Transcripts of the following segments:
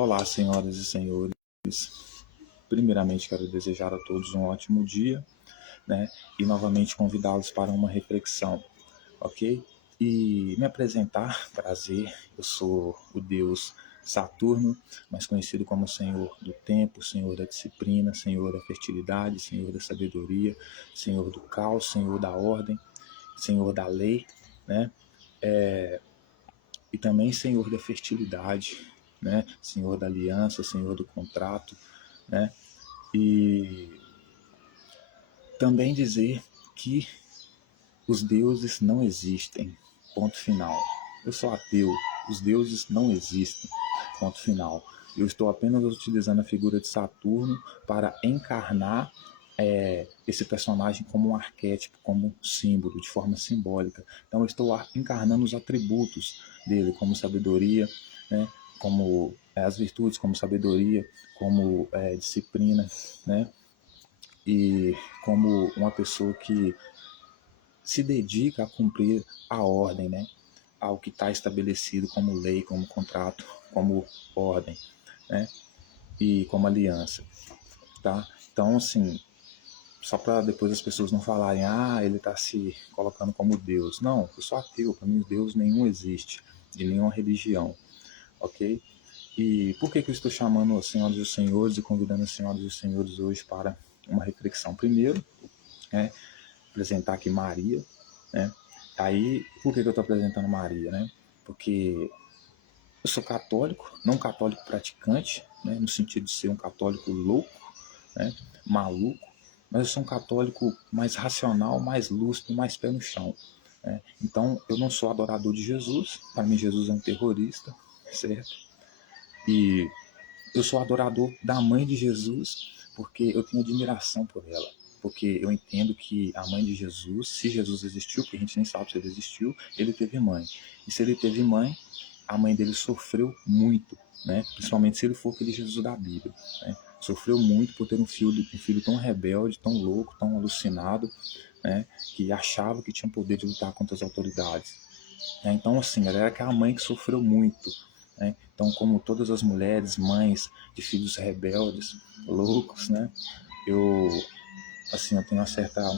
Olá, senhoras e senhores. Primeiramente, quero desejar a todos um ótimo dia, né? E novamente convidá-los para uma reflexão, ok? E me apresentar, prazer, eu sou o deus Saturno, mais conhecido como Senhor do Tempo, Senhor da Disciplina, Senhor da Fertilidade, Senhor da Sabedoria, Senhor do Caos, Senhor da Ordem, Senhor da Lei, né? E também Senhor da Fertilidade, né? Senhor da Aliança, Senhor do Contrato, né? E também dizer que os deuses não existem, ponto final. Eu sou ateu, os deuses não existem, ponto final. Eu estou apenas utilizando a figura de Saturno para encarnar esse personagem como um arquétipo, como um símbolo, de forma simbólica. Então eu estou encarnando os atributos dele, como sabedoria, né? Como as virtudes, como sabedoria, como disciplina, né? E como uma pessoa que se dedica a cumprir a ordem, né? Ao que está estabelecido como lei, como contrato, como ordem, né? E como aliança, tá? Então, assim, só para depois as pessoas não falarem, ele está se colocando como Deus. Não, eu sou ateu, para mim Deus nenhum existe, de nenhuma religião, ok? E por que eu estou chamando as senhoras e os senhores e convidando as senhoras e os senhores hoje para uma reflexão? Primeiro, apresentar aqui Maria, né? Aí, por que eu estou apresentando Maria, né? Porque eu sou católico, não católico praticante, né? No sentido de ser um católico louco, né? Maluco, mas eu sou um católico mais racional, mais lúcido, mais pé no chão, né? Então, eu não sou adorador de Jesus, para mim Jesus é um terrorista, certo? E eu sou adorador da mãe de Jesus, porque eu tenho admiração por ela. Porque eu entendo que a mãe de Jesus, se Jesus existiu, porque a gente nem sabe se ele existiu, ele teve mãe. E se ele teve mãe, a mãe dele sofreu muito, né? Principalmente se ele for aquele Jesus da Bíblia, né? Sofreu muito por ter um filho tão rebelde, tão louco, tão alucinado, né? Que achava que tinha poder de lutar contra as autoridades. Então, assim, ela era aquela mãe que sofreu muito, né? Então, como todas as mulheres, mães de filhos rebeldes, loucos, né? Eu tenho um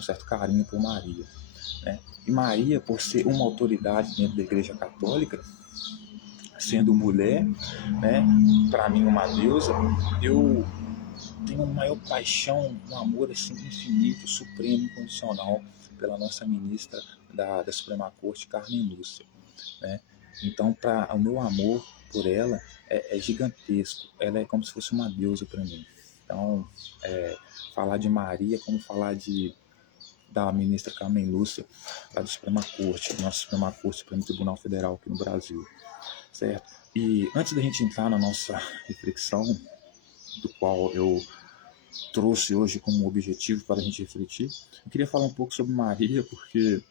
certo carinho por Maria, né? E Maria, por ser uma autoridade dentro da Igreja Católica, sendo mulher, né? Para mim uma deusa, eu tenho uma maior paixão, um amor assim infinito, supremo, incondicional pela nossa ministra da Suprema Corte, Carmen Lúcia, né? Então, o meu amor por ela é gigantesco. Ela é como se fosse uma deusa para mim. Então, falar de Maria é como falar da ministra Carmen Lúcia, lá da Suprema Corte, do nosso Suprema Corte, Supremo Tribunal Federal aqui no Brasil, certo? E antes da gente entrar na nossa reflexão, do qual eu trouxe hoje como objetivo para a gente refletir, eu queria falar um pouco sobre Maria, porque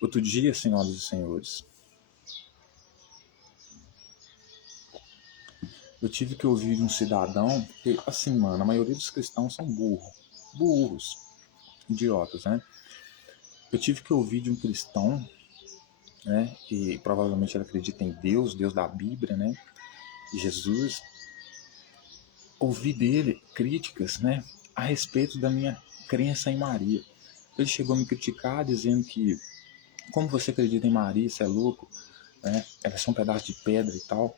outro dia, senhoras e senhores, eu tive que ouvir de um cidadão, porque, assim, mano, a maioria dos cristãos são burros, idiotas, né? Eu tive que ouvir de um cristão, né, que provavelmente ele acredita em Deus, Deus da Bíblia, né, Jesus, ouvir dele críticas, né, a respeito da minha crença em Maria. Ele chegou a me criticar dizendo que, como você acredita em Maria, isso é louco, né, ela é só um pedaço de pedra e tal.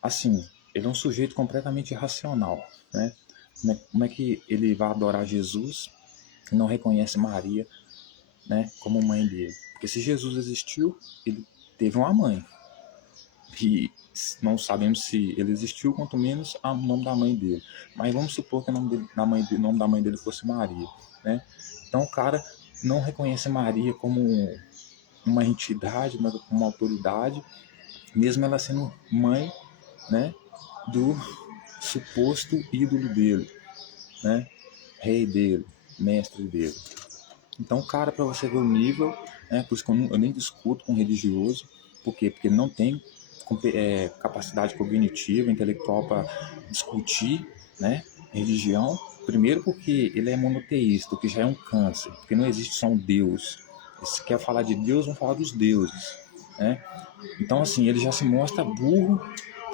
Assim, ele é um sujeito completamente irracional, né? Como é que ele vai adorar Jesus e não reconhece Maria, né, como mãe dele? Porque se Jesus existiu, ele teve uma mãe. E não sabemos se ele existiu, quanto menos o nome da mãe dele. Mas vamos supor que o nome da mãe dele fosse Maria, né? Então o cara não reconhece Maria como uma entidade, mas como uma autoridade, mesmo ela sendo mãe, né, do suposto ídolo dele, né, rei dele, mestre dele. Então, cara, para você ver o nível, né, por isso que eu nem discuto com religioso, por quê? Porque ele não tem capacidade cognitiva, intelectual para discutir, né, religião. Primeiro porque ele é monoteísta, o que já é um câncer, porque não existe só um Deus. Se quer falar de Deus, vamos falar dos deuses, né? Então, assim, ele já se mostra burro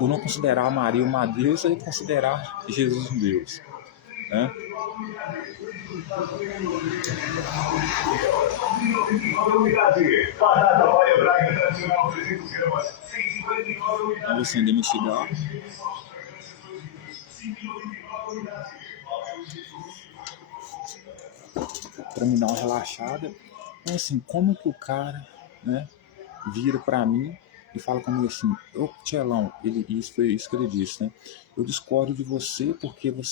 por não considerar Maria uma deusa e considerar Jesus um Deus, né? Eu vou acender meu cigarro. Para me dar uma relaxada. Então, assim, como que o cara, né, vira para mim e fala comigo assim: ô Tchelão, isso foi isso que ele disse, né? Eu discordo de você porque o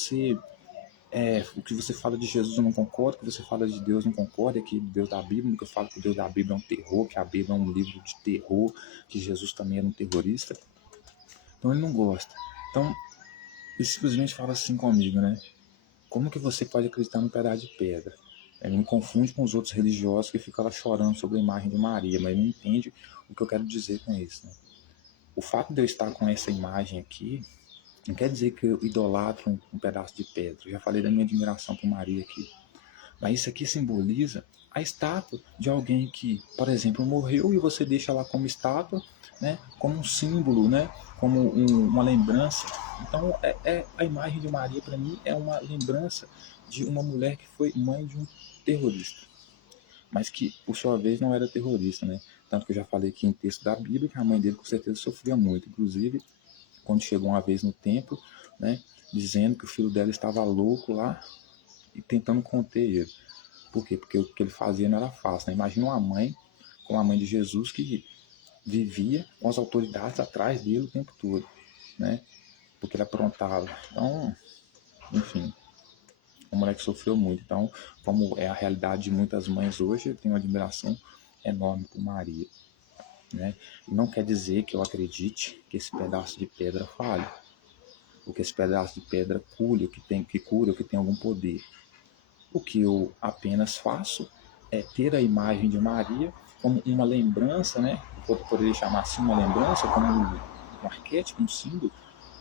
que você fala de Jesus eu não concordo, o que você fala de Deus eu não concordo, é que Deus da Bíblia, que eu falo que o Deus da Bíblia é um terror, que a Bíblia é um livro de terror, que Jesus também era um terrorista. Então ele não gosta. Então ele simplesmente fala assim comigo, né? Como que você pode acreditar num pedaço de pedra? Ele me confunde com os outros religiosos que ficam lá chorando sobre a imagem de Maria, mas ele não entende o que eu quero dizer com isso, né? O fato de eu estar com essa imagem aqui não quer dizer que eu idolatro um pedaço de pedra. Eu já falei da minha admiração por Maria aqui. Mas isso aqui simboliza a estátua de alguém que, por exemplo, morreu e você deixa lá como estátua, né, como um símbolo, né, como uma lembrança. Então, a imagem de Maria, para mim, é uma lembrança de uma mulher que foi mãe de um terrorista, mas que, por sua vez, não era terrorista, né? Tanto que eu já falei aqui em texto da Bíblia que a mãe dele, com certeza, sofria muito. Inclusive, quando chegou uma vez no templo, né, dizendo que o filho dela estava louco lá e tentando conter ele. Por quê? Porque o que ele fazia não era fácil, né? Imagina uma mãe, como a mãe de Jesus, que vivia com as autoridades atrás dele o tempo todo, né? Porque ele aprontava. Então, enfim, o moleque sofreu muito. Então, como é a realidade de muitas mães hoje, eu tenho uma admiração enorme por Maria, né? E não quer dizer que eu acredite que esse pedaço de pedra fale, ou que esse pedaço de pedra cure, ou que tem algum poder. O que eu apenas faço é ter a imagem de Maria como uma lembrança, né? Eu poderia chamar assim uma lembrança, como um arquétipo, um símbolo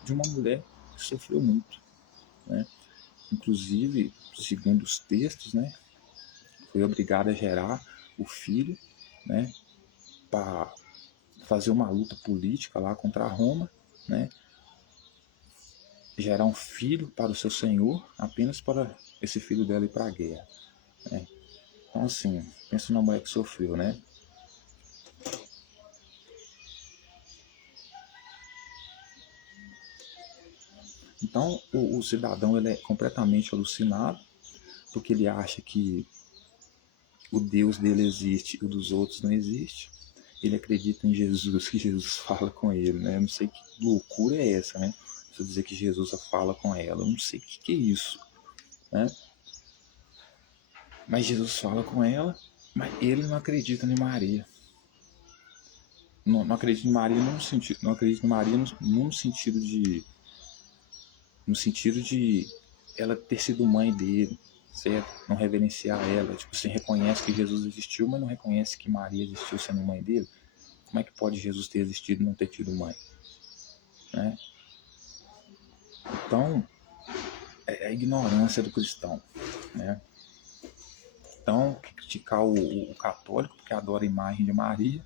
de uma mulher que sofreu muito, né? Inclusive, segundo os textos, né? Foi obrigada a gerar o filho, né? Para fazer uma luta política lá contra Roma, né? Gerar um filho para o seu senhor, apenas para esse filho dela ir para a guerra, né? Então, assim, pensa numa mulher que sofreu, né? Então, o cidadão ele é completamente alucinado, porque ele acha que o Deus dele existe e o dos outros não existe. Ele acredita em Jesus, que Jesus fala com ele, né? Eu não sei que loucura é essa, né? Se eu dizer que Jesus fala com ela, eu não sei o que é isso, né? Mas Jesus fala com ela, mas ele não acredita em Maria. Não acredita em Maria no sentido, não acredita em Maria no sentido de ela ter sido mãe dele, certo? Não reverenciar ela. Tipo, você reconhece que Jesus existiu, mas não reconhece que Maria existiu sendo mãe dele. Como é que pode Jesus ter existido e não ter tido mãe? Né? Então, é a ignorância do cristão, né? Então, criticar o católico, porque adora a imagem de Maria,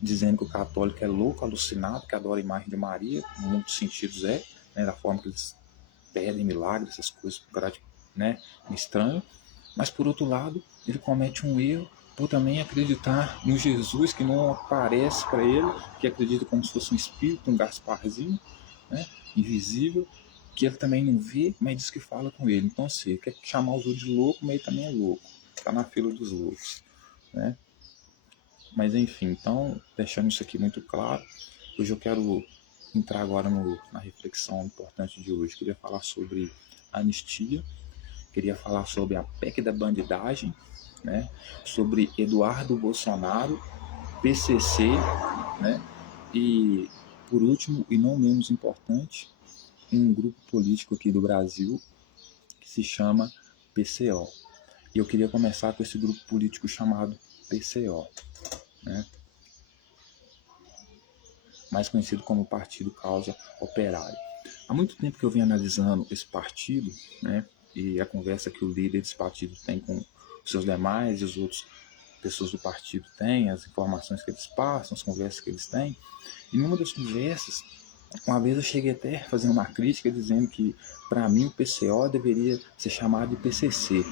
dizendo que o católico é louco, alucinado, que adora a imagem de Maria, em muitos sentidos né, da forma que eles pedem milagres, essas coisas, né, estranho. Mas, por outro lado, ele comete um erro por também acreditar no Jesus que não aparece para ele, que acredita como se fosse um espírito, um Gasparzinho, né, invisível, que ele também não vê, mas diz que fala com ele. Então, assim, quer chamar os outros de louco, mas ele também é louco. Está na fila dos loucos, né? Mas, enfim, então, deixando isso aqui muito claro, hoje eu quero entrar agora na reflexão importante de hoje. Eu queria falar sobre anistia, queria falar sobre a PEC da bandidagem, né? Sobre Eduardo Bolsonaro, PCC, né? E, por último, e não menos importante, um grupo político aqui do Brasil que se chama PCO. E eu queria começar com esse grupo político chamado PCO, né? Mais conhecido como Partido Causa Operária. Há muito tempo que eu venho analisando esse partido, né? E a conversa que o líder desse partido tem com os seus demais e os outros pessoas do partido têm, as informações que eles passam, as conversas que eles têm. E numa das conversas, Uma vez eu cheguei até a fazer uma crítica dizendo que, para mim, o PCO deveria ser chamado de PCC.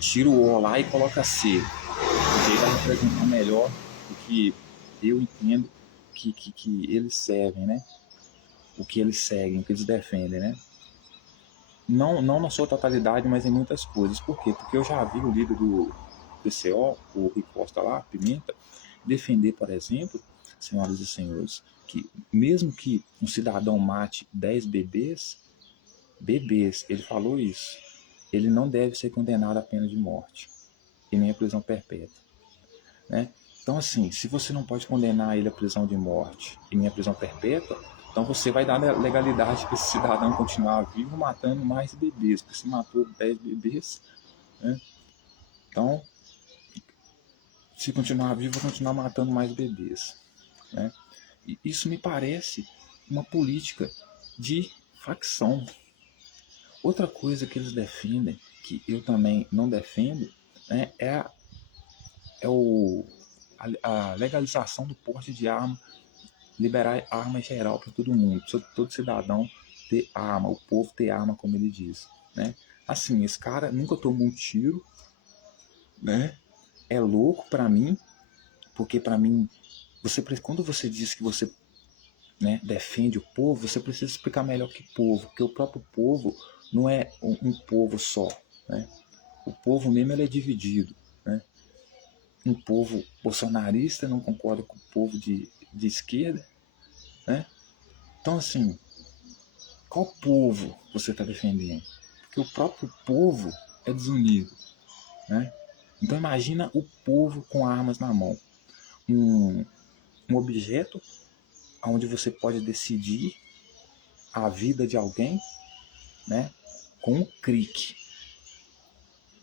Tira o O lá e coloca C, porque aí vai representar melhor o que eu entendo que eles servem, né? O que eles seguem, o que eles defendem, né? Não na sua totalidade, mas em muitas coisas. Por quê? Porque eu já vi o líder do PCO, o Rui Costa lá, Pimenta, defender, por exemplo, senhoras e senhores, que mesmo que um cidadão mate 10 bebês, ele falou isso, ele não deve ser condenado à pena de morte e nem à prisão perpétua, né? Então, assim, se você não pode condenar ele à prisão de morte e nem à prisão perpétua, então você vai dar legalidade para esse cidadão continuar vivo matando mais bebês, porque se matou 10 bebês, né? Então, se continuar vivo, vai continuar matando mais bebês, né? E isso me parece uma política de facção. Outra coisa que eles defendem, que eu também não defendo, né, é a legalização do porte de arma, liberar arma geral para todo mundo, todo cidadão ter arma, o povo ter arma, como ele diz, né? Assim, esse cara nunca tomou um tiro, né? É louco para mim, porque para mim, quando você diz que você, né, defende o povo, você precisa explicar melhor que povo, porque o próprio povo não é um povo só, né? O povo mesmo ele é dividido, né? Um povo bolsonarista não concorda com o povo de esquerda, né? Então, assim, qual povo você está defendendo? Porque o próprio povo é desunido, né? Então imagina o povo com armas na mão, um, um objeto onde você pode decidir a vida de alguém, né? Com um clique.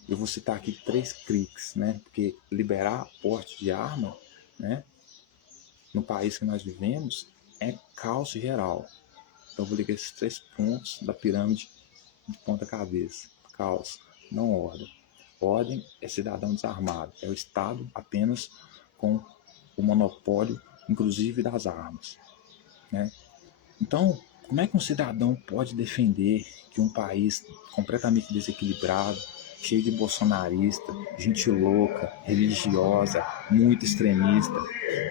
Eu vou citar aqui 3 cliques, né? Porque liberar porte de arma, né, no país que nós vivemos é caos geral. Então eu vou ligar esses 3 pontos da pirâmide de ponta cabeça. Caos, não ordem. Ordem é cidadão desarmado, é o Estado apenas com o monopólio, inclusive das armas, né? Então, como é que um cidadão pode defender que um país completamente desequilibrado, cheio de bolsonarista, gente louca, religiosa, muito extremista,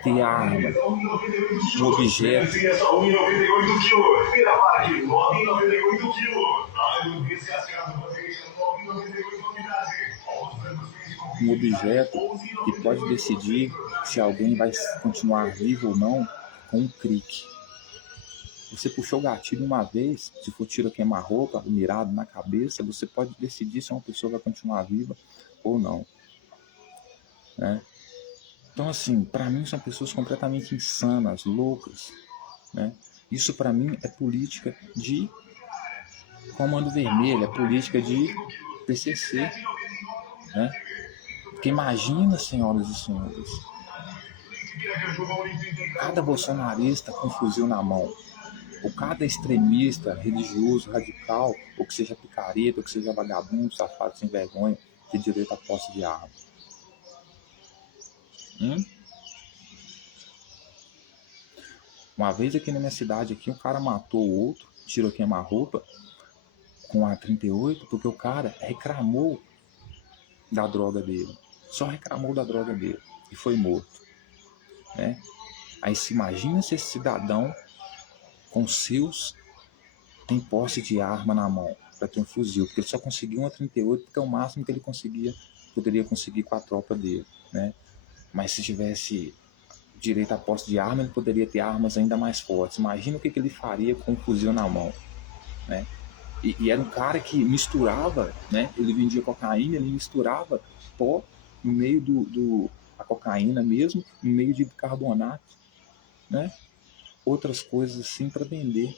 tem arma, um objeto. Um objeto que pode decidir se alguém vai continuar vivo ou não com um clique. Você puxou o gatilho uma vez, se for tiro a queima-roupa, mirado na cabeça, você pode decidir se uma pessoa vai continuar viva ou não, né? Então, assim, para mim são pessoas completamente insanas, loucas, né? Isso para mim é política de Comando Vermelho, é política de PCC, né? Porque imagina, senhoras e senhores, cada bolsonarista com um fuzil na mão, ou cada extremista religioso, radical, ou que seja picareta, ou que seja vagabundo, safado, sem vergonha, ter direito à posse de arma. Uma vez aqui na minha cidade, aqui, um cara matou o outro, tirou queima-roupa com a 38, porque o cara reclamou da droga dele. Só reclamou da droga dele e foi morto, né? Aí se imagina se esse cidadão com seus tem posse de arma na mão para ter um fuzil, porque ele só conseguiu uma 38 porque é o máximo que ele poderia conseguir com a tropa dele, né? Mas se tivesse direito à posse de arma, ele poderia ter armas ainda mais fortes. Imagina o que ele faria com um fuzil na mão, né? E era um cara que misturava, né? Ele vendia cocaína, ele misturava pó no meio a cocaína mesmo, no meio de bicarbonato, né? Outras coisas assim para vender.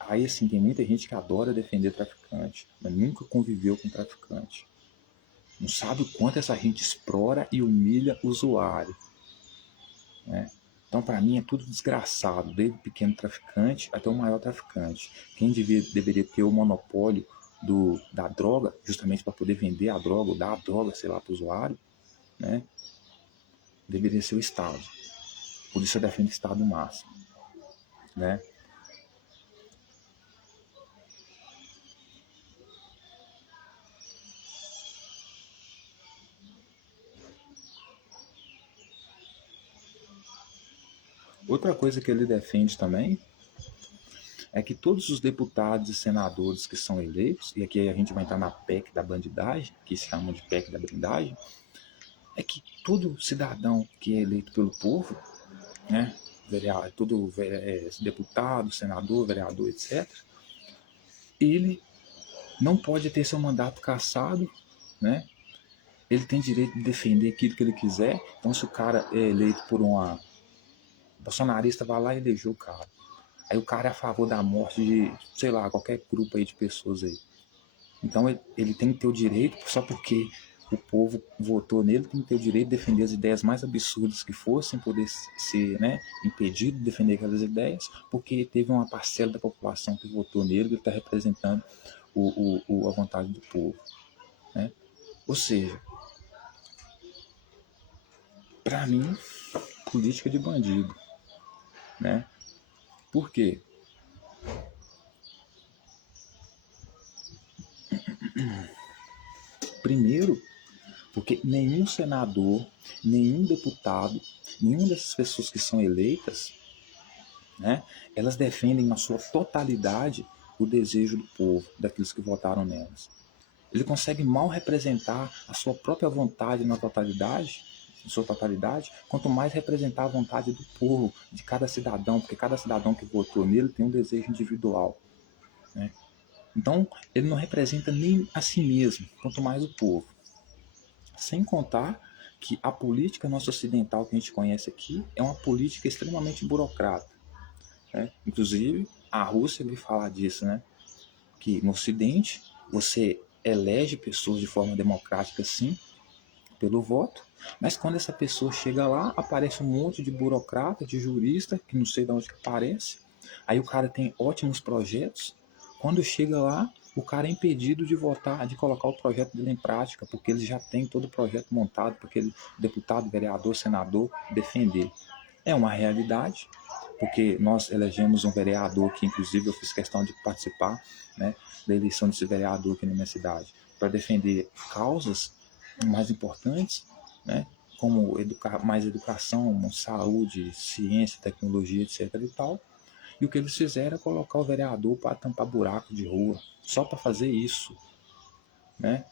Aí, assim, tem muita gente que adora defender traficante, mas nunca conviveu com traficante. Não sabe o quanto essa gente explora e humilha o usuário, né? Então, para mim, é tudo desgraçado, desde o pequeno traficante até o maior traficante. Quem deveria ter o monopólio da droga, justamente para poder vender a droga, ou dar a droga, sei lá, para o usuário, né? Deveria ser o Estado. Por isso eu defendo o Estado máximo. né? Outra coisa que ele defende também é que todos os deputados e senadores que são eleitos, e aqui a gente vai entrar na PEC da bandidagem, que se chama de PEC da blindagem, é que todo cidadão que é eleito pelo povo, né, todo deputado, senador, vereador, etc., ele não pode ter seu mandato cassado, né? Ele tem direito de defender aquilo que ele quiser. Então, se o cara é eleito por uma bolsonarista, vai lá e elegeu o cara. Aí o cara é a favor da morte de, sei lá, qualquer grupo aí de pessoas aí. Então ele tem que ter o direito, só porque o povo votou nele, tem que ter o direito de defender as ideias mais absurdas que fossem, poder ser, né, impedido de defender aquelas ideias, porque teve uma parcela da população que votou nele, que ele está representando a vontade do povo. Né? Ou seja, para mim, política de bandido. Né? Por quê? Primeiro, porque nenhum senador, nenhum deputado, nenhuma dessas pessoas que são eleitas, né, elas defendem na sua totalidade o desejo do povo, daqueles que votaram nelas. Ele consegue mal representar a sua própria vontade na totalidade, em sua totalidade, quanto mais representar a vontade do povo, de cada cidadão, porque cada cidadão que votou nele tem um desejo individual. Né? Então, ele não representa nem a si mesmo, quanto mais o povo. Sem contar que a política nossa ocidental que a gente conhece aqui é uma política extremamente burocrata. Né? Inclusive, a Rússia veio falar disso, né? Que no Ocidente você elege pessoas de forma democrática, sim, pelo voto, mas quando essa pessoa chega lá, aparece um monte de burocrata, de jurista, que não sei de onde que aparece. Aí o cara tem ótimos projetos. Quando chega lá, o cara é impedido de votar, de colocar o projeto dele em prática, porque ele já tem todo o projeto montado para aquele deputado, vereador, senador defender. É uma realidade, porque nós elegemos um vereador que, inclusive, eu fiz questão de participar, né, da eleição desse vereador aqui na minha cidade, para defender causas mais importantes, né, como mais educação, saúde, ciência, tecnologia, etc. e tal. E o que eles fizeram é colocar o vereador para tampar buraco de rua, só para fazer isso, né?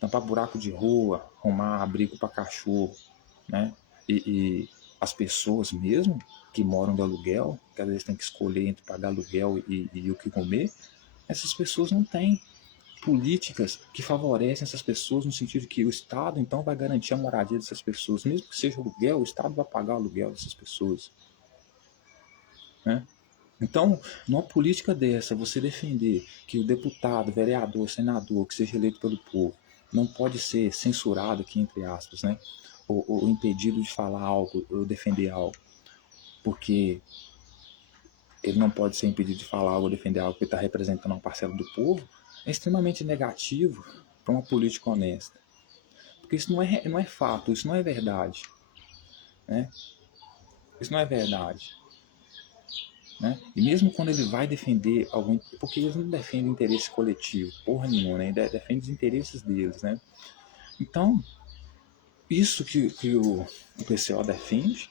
Tampar buraco de rua, arrumar abrigo para cachorro, né? E as pessoas mesmo que moram de aluguel, que às vezes tem que escolher entre pagar aluguel e o que comer, essas pessoas não têm políticas que favorecem essas pessoas no sentido que o Estado então vai garantir a moradia dessas pessoas, mesmo que seja aluguel, o Estado vai pagar o aluguel dessas pessoas, né? Então, numa política dessa, você defender que o deputado, vereador, senador, que seja eleito pelo povo, não pode ser censurado aqui, entre aspas, né? Ou impedido de falar algo, ou defender algo, porque ele não pode ser impedido de falar algo ou defender algo porque está representando uma parcela do povo, é extremamente negativo para uma política honesta. Porque isso não é fato, isso não é verdade. Né? Isso não é verdade. Né? E mesmo quando ele vai defender algum. Porque eles não defendem interesse coletivo, porra nenhuma, né? Defendem os interesses deles. Né? Então, isso que o PCO defende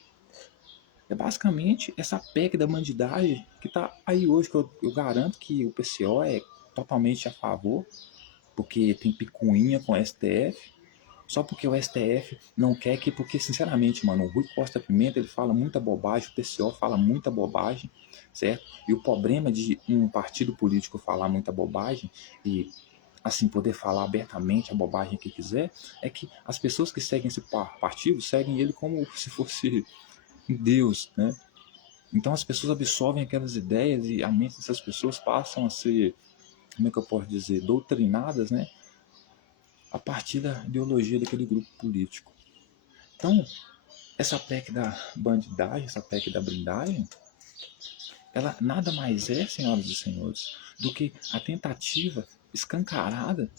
é basicamente essa PEC da bandidagem que está aí hoje, que eu garanto que o PCO é totalmente a favor, porque tem picuinha com o STF, só porque o STF não quer que, porque sinceramente, mano, o Rui Costa Pimenta ele fala muita bobagem, o PCO fala muita bobagem, certo? E o problema de um partido político falar muita bobagem e assim poder falar abertamente a bobagem que quiser, é que as pessoas que seguem esse partido seguem ele como se fosse Deus, né? Então as pessoas absorvem aquelas ideias e a mente dessas pessoas passam a ser, como é que eu posso dizer, doutrinadas, né? A partir da ideologia daquele grupo político. Então, essa PEC da bandidagem, essa PEC da blindagem, ela nada mais é, senhoras e senhores, do que a tentativa escancarada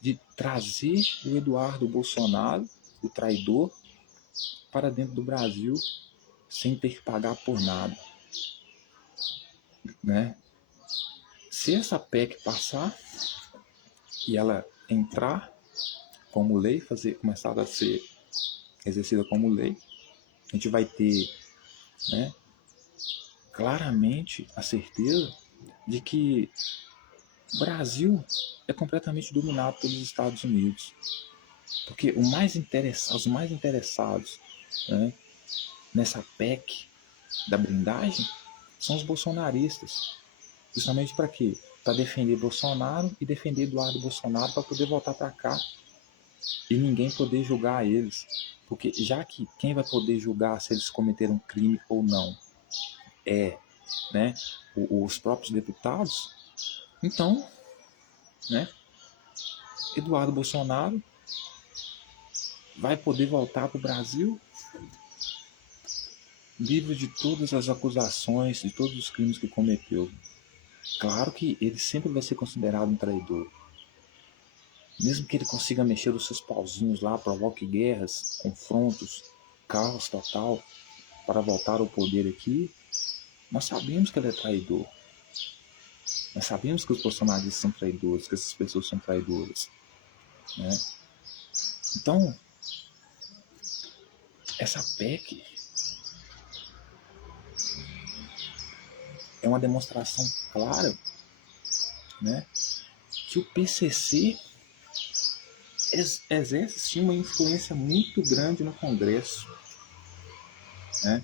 de trazer o Eduardo Bolsonaro, o traidor, para dentro do Brasil sem ter que pagar por nada. né? Se essa PEC passar e ela entrar como lei, começar a ser exercida como lei, a gente vai ter, né, claramente a certeza de que o Brasil é completamente dominado pelos Estados Unidos. Porque os mais interessados, né, nessa PEC da blindagem são os bolsonaristas. Justamente para quê? Para defender Bolsonaro e defender Eduardo Bolsonaro para poder voltar para cá e ninguém poder julgar eles. Porque já que quem vai poder julgar se eles cometeram crime ou não é, né, os próprios deputados, então, né, Eduardo Bolsonaro vai poder voltar para o Brasil livre de todas as acusações, de todos os crimes que cometeu. Claro que ele sempre vai ser considerado um traidor. Mesmo que ele consiga mexer os seus pauzinhos lá, provoque guerras, confrontos, caos total, para voltar ao poder aqui, nós sabemos que ele é traidor. Nós sabemos que os bolsonaristas são traidores, que essas pessoas são traidoras, né? Então, essa PEC é uma demonstração clara, né, que o PCC exerce sim uma influência muito grande no Congresso, né?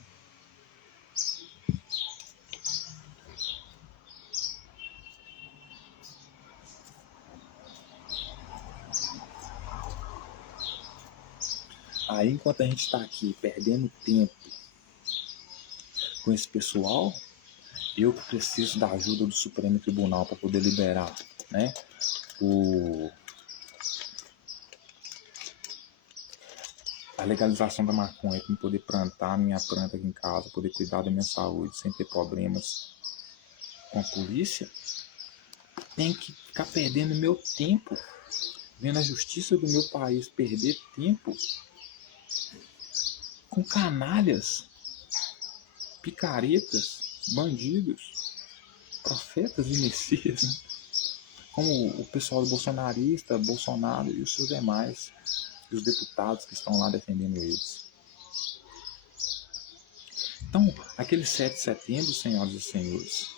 Aí, enquanto a gente está aqui perdendo tempo com esse pessoal, eu que preciso da ajuda do Supremo Tribunal para poder liberar, né, a legalização da maconha, para poder plantar a minha planta aqui em casa, poder cuidar da minha saúde sem ter problemas com a polícia, tem que ficar perdendo meu tempo, vendo a justiça do meu país perder tempo com canalhas, picaretas, bandidos, profetas e messias, né? Como o pessoal bolsonarista, Bolsonaro e os seus demais, e os deputados que estão lá defendendo eles. Então, aquele 7 de setembro, senhoras e senhores,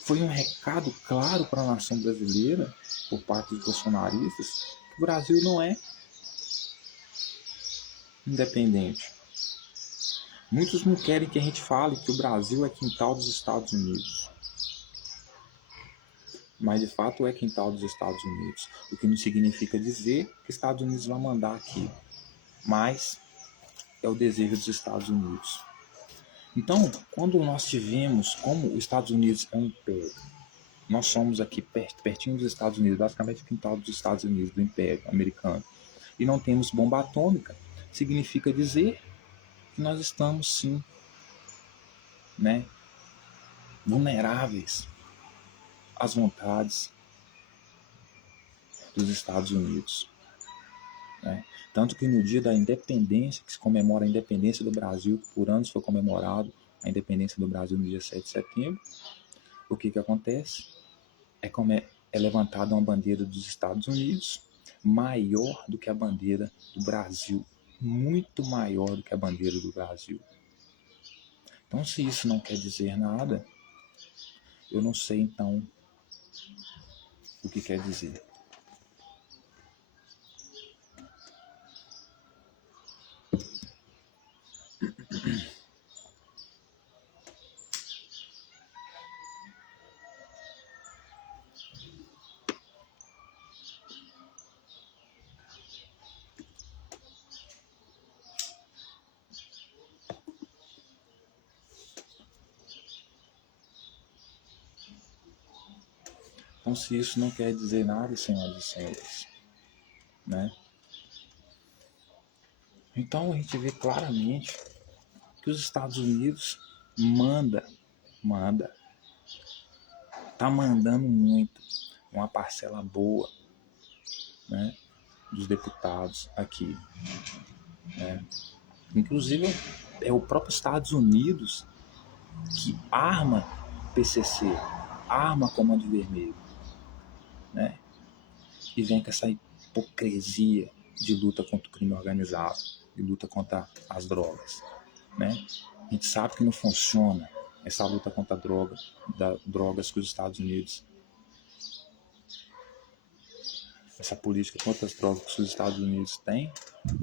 foi um recado claro para a nação brasileira, por parte dos bolsonaristas, que o Brasil não é independente. Muitos não querem que a gente fale que o Brasil é quintal dos Estados Unidos. Mas de fato é quintal dos Estados Unidos. O que não significa dizer que os Estados Unidos vai mandar aqui. Mas é o desejo dos Estados Unidos. Então, quando nós tivemos, como os Estados Unidos é um império, nós somos aqui pertinho dos Estados Unidos, basicamente quintal dos Estados Unidos, do Império Americano, e não temos bomba atômica, significa dizer que nós estamos sim, né, vulneráveis às vontades dos Estados Unidos, né? Tanto que no dia da independência, que se comemora a independência do Brasil, por anos foi comemorado a independência do Brasil no dia 7 de setembro, o que acontece? É levantada uma bandeira dos Estados Unidos maior do que a bandeira do Brasil, muito maior do que a bandeira do Brasil. Então, se isso não quer dizer nada, eu não sei então o que quer dizer. Então, se isso não quer dizer nada, senhoras e senhores, né? Então, a gente vê claramente que os Estados Unidos manda, tá mandando muito, uma parcela boa, né, dos deputados aqui, né? Inclusive, é o próprio Estados Unidos que arma PCC, arma Comando Vermelho, né? E vem com essa hipocrisia de luta contra o crime organizado, de luta contra as drogas, né? A gente sabe que não funciona essa luta contra a drogas que os Estados Unidos, essa política contra as drogas que os Estados Unidos têm,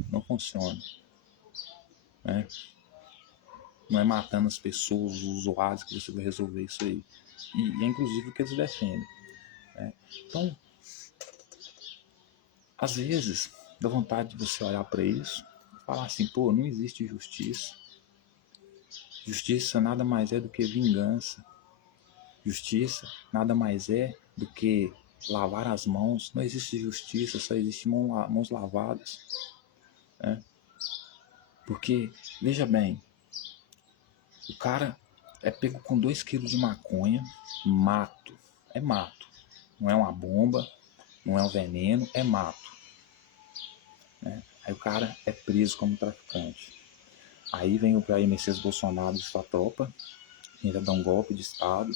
não funciona, né? Não é matando as pessoas, os usuários, que você vai resolver isso aí. E é inclusive o que eles defendem, né? Então, às vezes, dá vontade de você olhar para isso e falar assim, pô, não existe justiça. Justiça nada mais é do que vingança. Justiça nada mais é do que lavar as mãos. Não existe justiça, só existe mãos lavadas, né? Porque, veja bem, o cara é pego com 2 quilos de maconha, mato, é mato. Não é uma bomba, não é um veneno, é mato, né? Aí o cara é preso como traficante. Aí vem o Jair Messias Bolsonaro e sua tropa, ainda dá um golpe de Estado,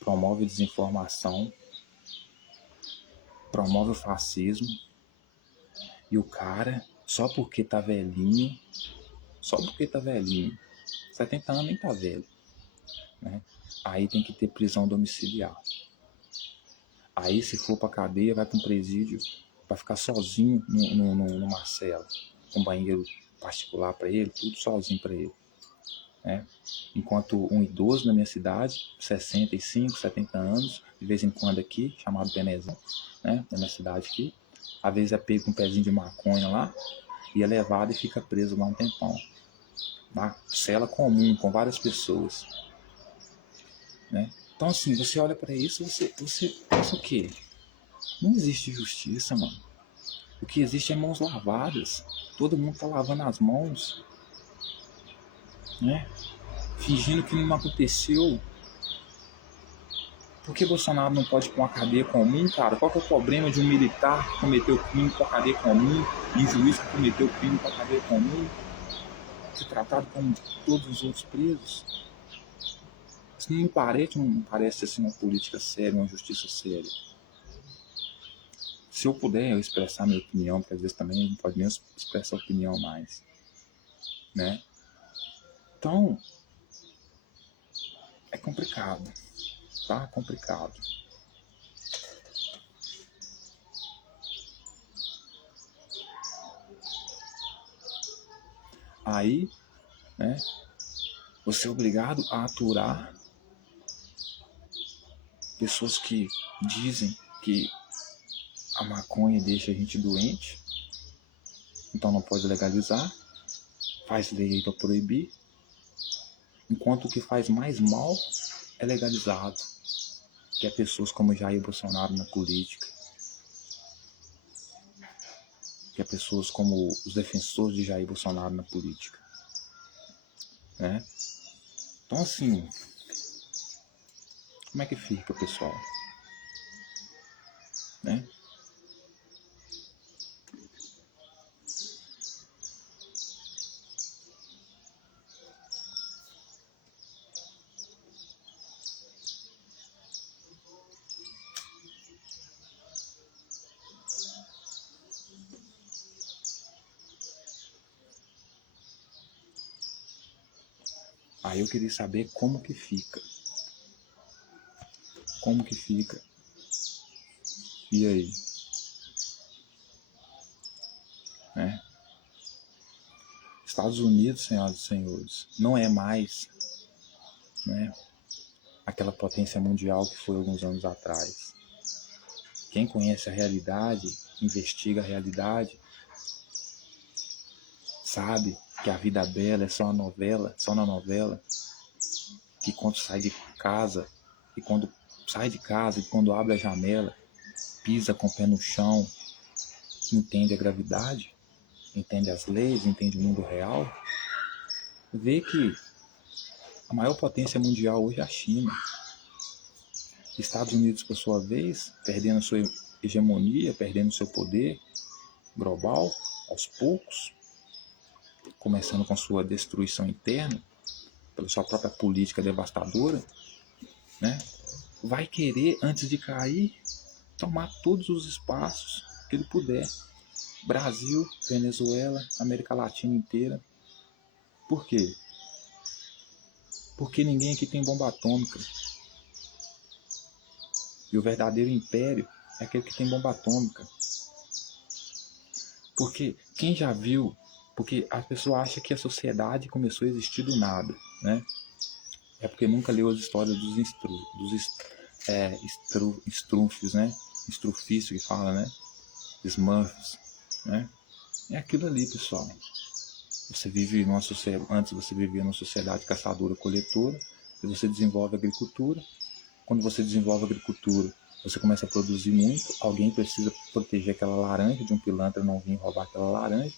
promove desinformação, promove o fascismo, e o cara, só porque tá velhinho, 70 anos nem tá velho, né? Aí tem que ter prisão domiciliar. Aí se for pra cadeia, vai pra um presídio, vai ficar sozinho numa cela, com banheiro particular pra ele, tudo sozinho pra ele, né? Enquanto um idoso na minha cidade, 65, 70 anos, de vez em quando aqui, chamado Benezão, né, na minha cidade aqui, às vezes é pego com um pezinho de maconha lá, e é levado e fica preso lá um tempão, na cela comum, com várias pessoas, né? Então assim, você olha para isso, você pensa o quê? Não existe justiça, mano. O que existe é mãos lavadas. Todo mundo tá lavando as mãos, né? Fingindo que não aconteceu. Por que Bolsonaro não pode ir para uma cadeia comum, cara? Qual que é o problema de um militar que cometeu crime para a cadeia comum e um juiz que cometeu crime para a cadeia comum ser tratado como todos os outros presos? Isso não parece assim uma política séria, uma justiça séria. Se eu puder expressar minha opinião, porque às vezes também não pode nem expressar opinião mais, né? Então, é complicado, tá? Complicado. Aí, né, você é obrigado a aturar pessoas que dizem que a maconha deixa a gente doente, então não pode legalizar, faz lei aí para proibir, enquanto o que faz mais mal é legalizado, que é pessoas como Jair Bolsonaro na política, que é pessoas como os defensores de Jair Bolsonaro na política, né? Então assim, como é que fica, pessoal? Né? Aí eu queria saber como que fica. Como que fica? E aí? Né? Estados Unidos, senhoras e senhores, não é mais, né, aquela potência mundial que foi alguns anos atrás. Quem conhece a realidade, investiga a realidade, sabe que a vida bela é só uma novela, só na novela, que quando sai de casa, e quando sai de casa e quando abre a janela, pisa com o pé no chão, entende a gravidade, entende as leis, entende o mundo real, vê que a maior potência mundial hoje é a China. Estados Unidos, por sua vez, perdendo sua hegemonia, perdendo seu poder global, aos poucos, começando com sua destruição interna, pela sua própria política devastadora, né? Vai querer, antes de cair, tomar todos os espaços que ele puder. Brasil, Venezuela, América Latina inteira. Por quê? Porque ninguém aqui tem bomba atômica. E o verdadeiro império é aquele que tem bomba atômica. Porque quem já viu, porque a pessoa acha que a sociedade começou a existir do nada, né? É porque nunca leu as histórias dos estrufes, né? Estrufício que fala, né? Smurfs, né? É aquilo ali, pessoal. Você vive numa sociedade, antes você vivia numa sociedade caçadora-coletora, e você desenvolve a agricultura. Quando você desenvolve a agricultura, você começa a produzir muito, alguém precisa proteger aquela laranja, de um pilantra não vir roubar aquela laranja,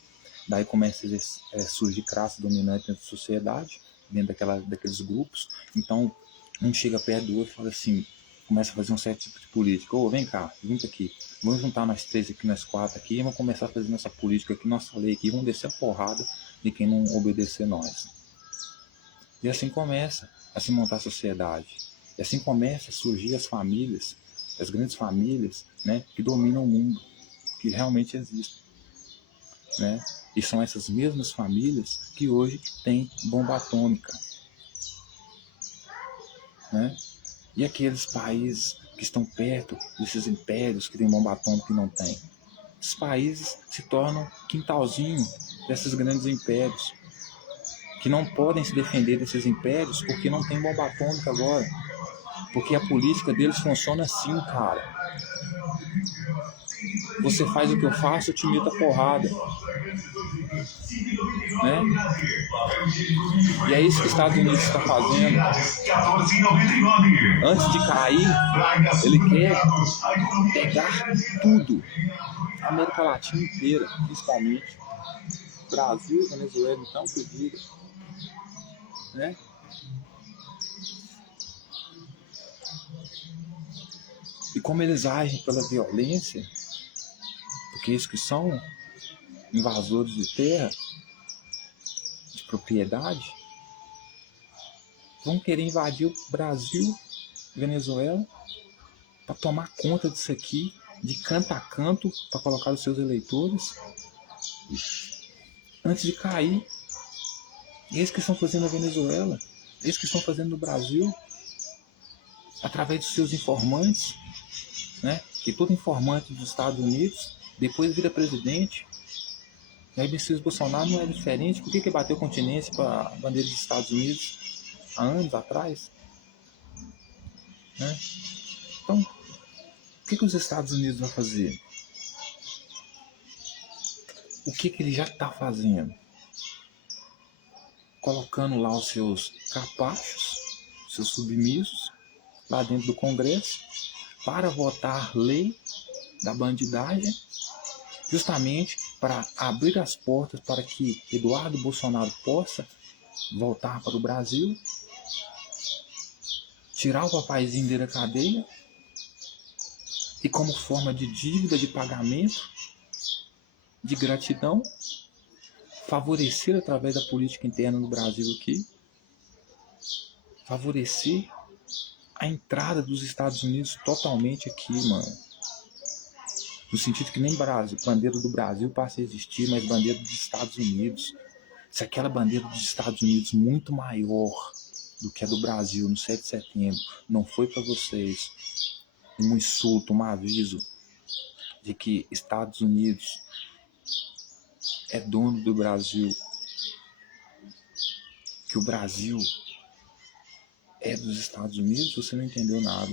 daí começa a surgir classe dominante dentro da sociedade, dentro daqueles grupos. Então, um chega perto do outro e fala assim, começa a fazer um certo tipo de política. Ô, vem cá, junta aqui, vamos juntar nós três aqui, nós quatro aqui, e vamos começar a fazer nossa política aqui, nossa lei aqui, vamos descer a porrada de quem não obedecer nós. E assim começa a se montar a sociedade. E assim começa a surgir as famílias, as grandes famílias, né, que dominam o mundo, que realmente existem, né? E são essas mesmas famílias que hoje têm bomba atômica, né? E aqueles países que estão perto desses impérios que têm bomba atômica e não têm. Esses países se tornam quintalzinho desses grandes impérios, que não podem se defender desses impérios porque não tem bomba atômica agora. Porque a política deles funciona assim, cara. Você faz o que eu faço, eu te meto a porrada. Né? E é isso que os Estados Unidos está fazendo. Antes de cair, ele quer pegar tudo. A América Latina inteira, principalmente. Brasil, Venezuela, então, que eu diga. Né? E como eles agem pela violência, porque isso que são invasores de terra, de propriedade, vão querer invadir o Brasil, Venezuela, para tomar conta disso aqui, de canto a canto, para colocar os seus eleitores, antes de cair. Eles que estão fazendo na Venezuela, eles que estão fazendo no Brasil, através dos seus informantes, né? Que todo informante dos Estados Unidos depois vira presidente. Jair Messias Bolsonaro não é diferente. Por que bateu continência para a bandeira dos Estados Unidos há anos atrás? Né? Então, o que os Estados Unidos vão fazer? O que ele já está fazendo? Colocando lá os seus capachos, seus submissos, lá dentro do Congresso, para votar lei da bandidagem, justamente para abrir as portas para que Eduardo Bolsonaro possa voltar para o Brasil, tirar o papaizinho dele da cadeia e, como forma de dívida de pagamento, de gratidão, favorecer através da política interna do Brasil aqui, favorecer a entrada dos Estados Unidos totalmente aqui, mano. No sentido que nem Brasil, bandeira do Brasil passa a existir, mas bandeira dos Estados Unidos. Se aquela bandeira dos Estados Unidos muito maior do que a do Brasil no 7 de setembro não foi para vocês um insulto, um aviso de que Estados Unidos é dono do Brasil, que o Brasil é dos Estados Unidos, você não entendeu nada.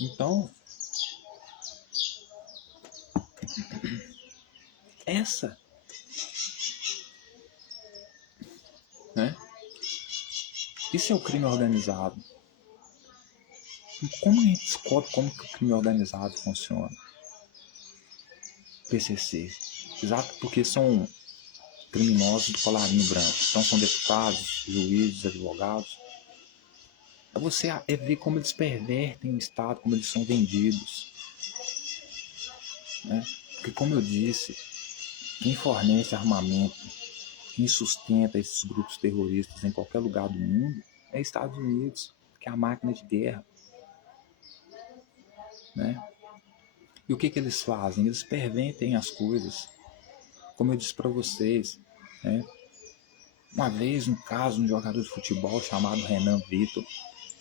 Então, essa, né? Isso é o crime organizado. Como a gente descobre como que o crime organizado funciona? PCC. Exato, porque são criminosos do colarinho branco. Então são deputados, juízes, advogados. Você ver como eles pervertem o Estado, como eles são vendidos. Né? Porque, como eu disse, quem fornece armamento quem sustenta esses grupos terroristas em qualquer lugar do mundo é Estados Unidos, que é a máquina de guerra, né? E o que eles fazem? Eles pervertem as coisas. Como eu disse para vocês, né? Uma vez, um caso, um jogador de futebol chamado Renan Vitor,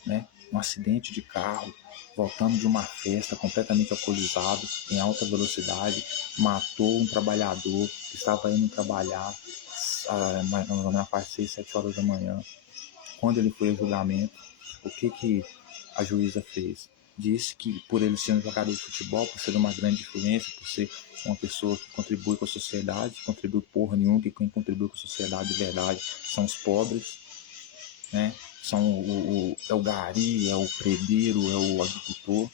né? Um acidente de carro, voltando de uma festa completamente alcoolizado, em alta velocidade, matou um trabalhador que estava indo trabalhar na parte 6, 7 horas da manhã. Quando ele foi a julgamento, o que a juíza fez? Disse que por ele ser um jogador de futebol, por ser uma grande influência, por ser uma pessoa que contribui com a sociedade, contribui porra nenhuma, que quem contribui com a sociedade de verdade são os pobres, né? São é o gari, é o predeiro, é o agricultor,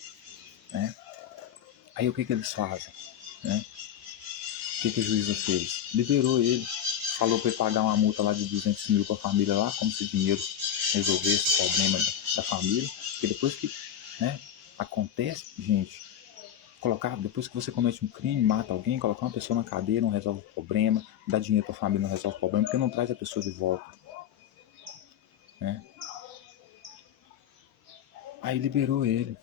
né? Aí o que eles fazem, né? O que a juíza fez? Liberou ele, falou para ele pagar uma multa lá de 200 mil para a família lá, como se o dinheiro resolvesse o problema da família, porque depois que, né, acontece, gente, depois que você comete um crime, mata alguém, colocar uma pessoa na cadeia não resolve o problema, dar dinheiro para a família não resolve o problema, porque não traz a pessoa de volta, né? Aí liberou ele.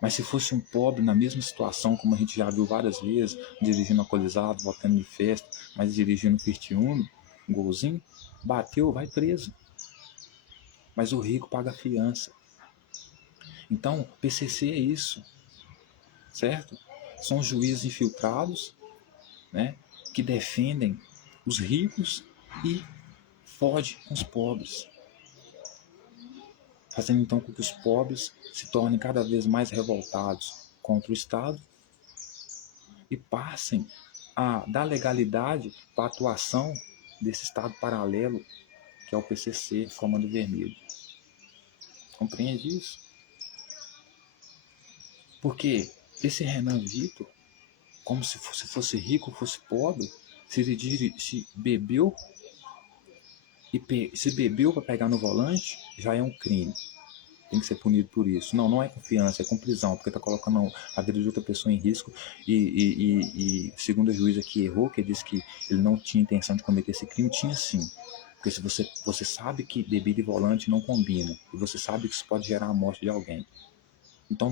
Mas se fosse um pobre na mesma situação, como a gente já viu várias vezes, dirigindo alcoolizado, voltando de festa, mas dirigindo Fiat Uno, um golzinho, bateu, vai preso. Mas o rico paga fiança. Então, PCC é isso, certo? São juízes infiltrados, né, que defendem os ricos e fode com os pobres, fazendo então com que os pobres se tornem cada vez mais revoltados contra o Estado e passem a dar legalidade para a atuação desse Estado paralelo que é o PCC, Comando Vermelho. Compreende isso? Porque esse Renan Vitor, como se fosse rico, fosse pobre, se bebeu se bebeu para pegar no volante, já é um crime. Tem que ser punido por isso. Não é confiança, é com prisão, porque está colocando a vida de outra pessoa em risco. E segundo a juíza que errou, que disse que ele não tinha intenção de cometer esse crime, tinha sim. Porque se você sabe que bebida e volante não combinam, e você sabe que isso pode gerar a morte de alguém. Então,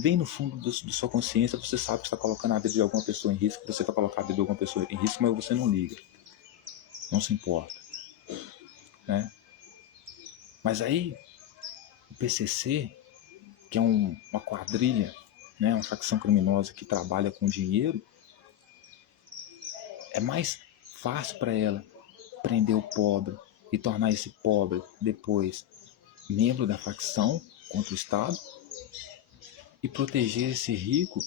bem no fundo da sua consciência, você sabe que está colocando a vida de alguma pessoa em risco, você está colocando a vida de alguma pessoa em risco, mas você não liga. Não se importa. Né? Mas aí, o PCC, que é uma quadrilha, né, uma facção criminosa que trabalha com dinheiro, é mais fácil para ela prender o pobre e tornar esse pobre depois membro da facção contra o Estado e proteger esse rico,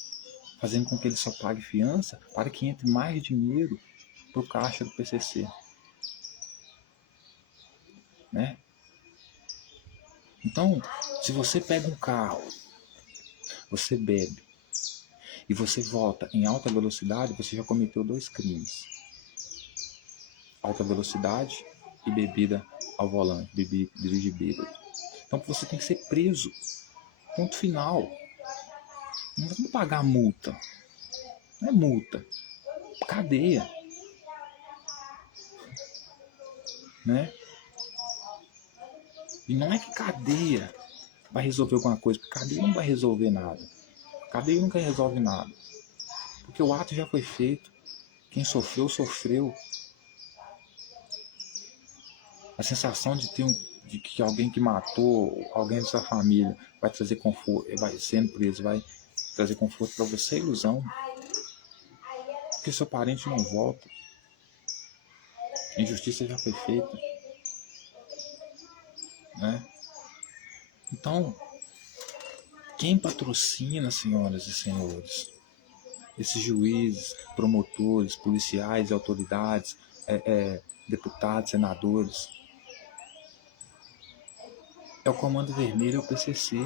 fazendo com que ele só pague fiança para que entre mais dinheiro para o caixa do PCC. Né? Então, se você pega um carro, você bebe e você volta em alta velocidade, você já cometeu 2 crimes. Alta velocidade e bebida ao volante, dirigir bêbado. Então você tem que ser preso. Ponto final. Não vamos pagar multa. Não é multa. Cadeia. Né? E não é que cadeia vai resolver alguma coisa, porque cadeia não vai resolver nada. Cadeia nunca resolve nada. Porque o ato já foi feito. Quem sofreu, sofreu. A sensação de que alguém que matou alguém da sua família vai trazer conforto, vai sendo preso, vai trazer conforto para você é ilusão. Porque seu parente não volta. A injustiça já foi feita. Né? Então, quem patrocina, senhoras e senhores, esses juízes, promotores, policiais e autoridades, deputados, senadores, é o Comando Vermelho, é o PCC.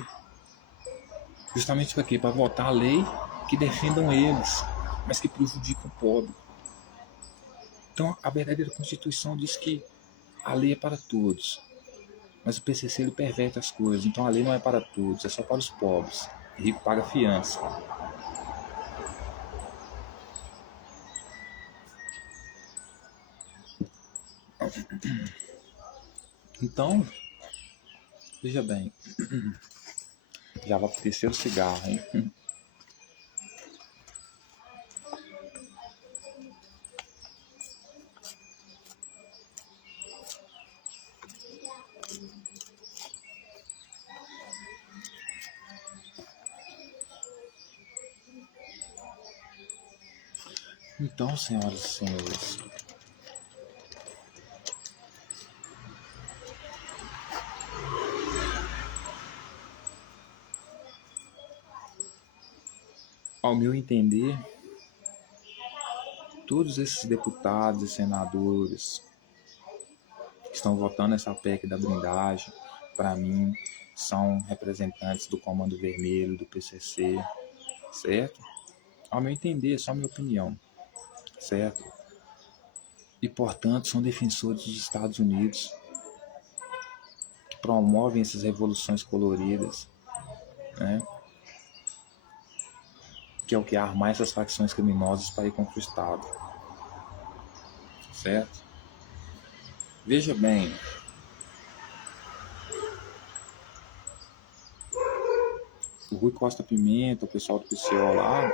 Justamente para quê? Para votar a lei que defendam eles, mas que prejudicam o pobre. Então, a verdadeira Constituição diz que a lei é para todos, mas o PCC ele perverte as coisas. Então, a lei não é para todos, é só para os pobres. O rico paga fiança. Então, veja bem, já vai pro terceiro cigarro, hein? Então, senhoras e senhores, ao meu entender, todos esses deputados e senadores que estão votando essa PEC da blindagem, para mim, são representantes do Comando Vermelho, do PCC, certo? Ao meu entender, só a minha opinião, certo? E, portanto, são defensores dos Estados Unidos, que promovem essas revoluções coloridas, né? Que é o que armar essas facções criminosas para ir contra o Estado, certo? Veja bem, o Rui Costa Pimenta, o pessoal do PCO lá,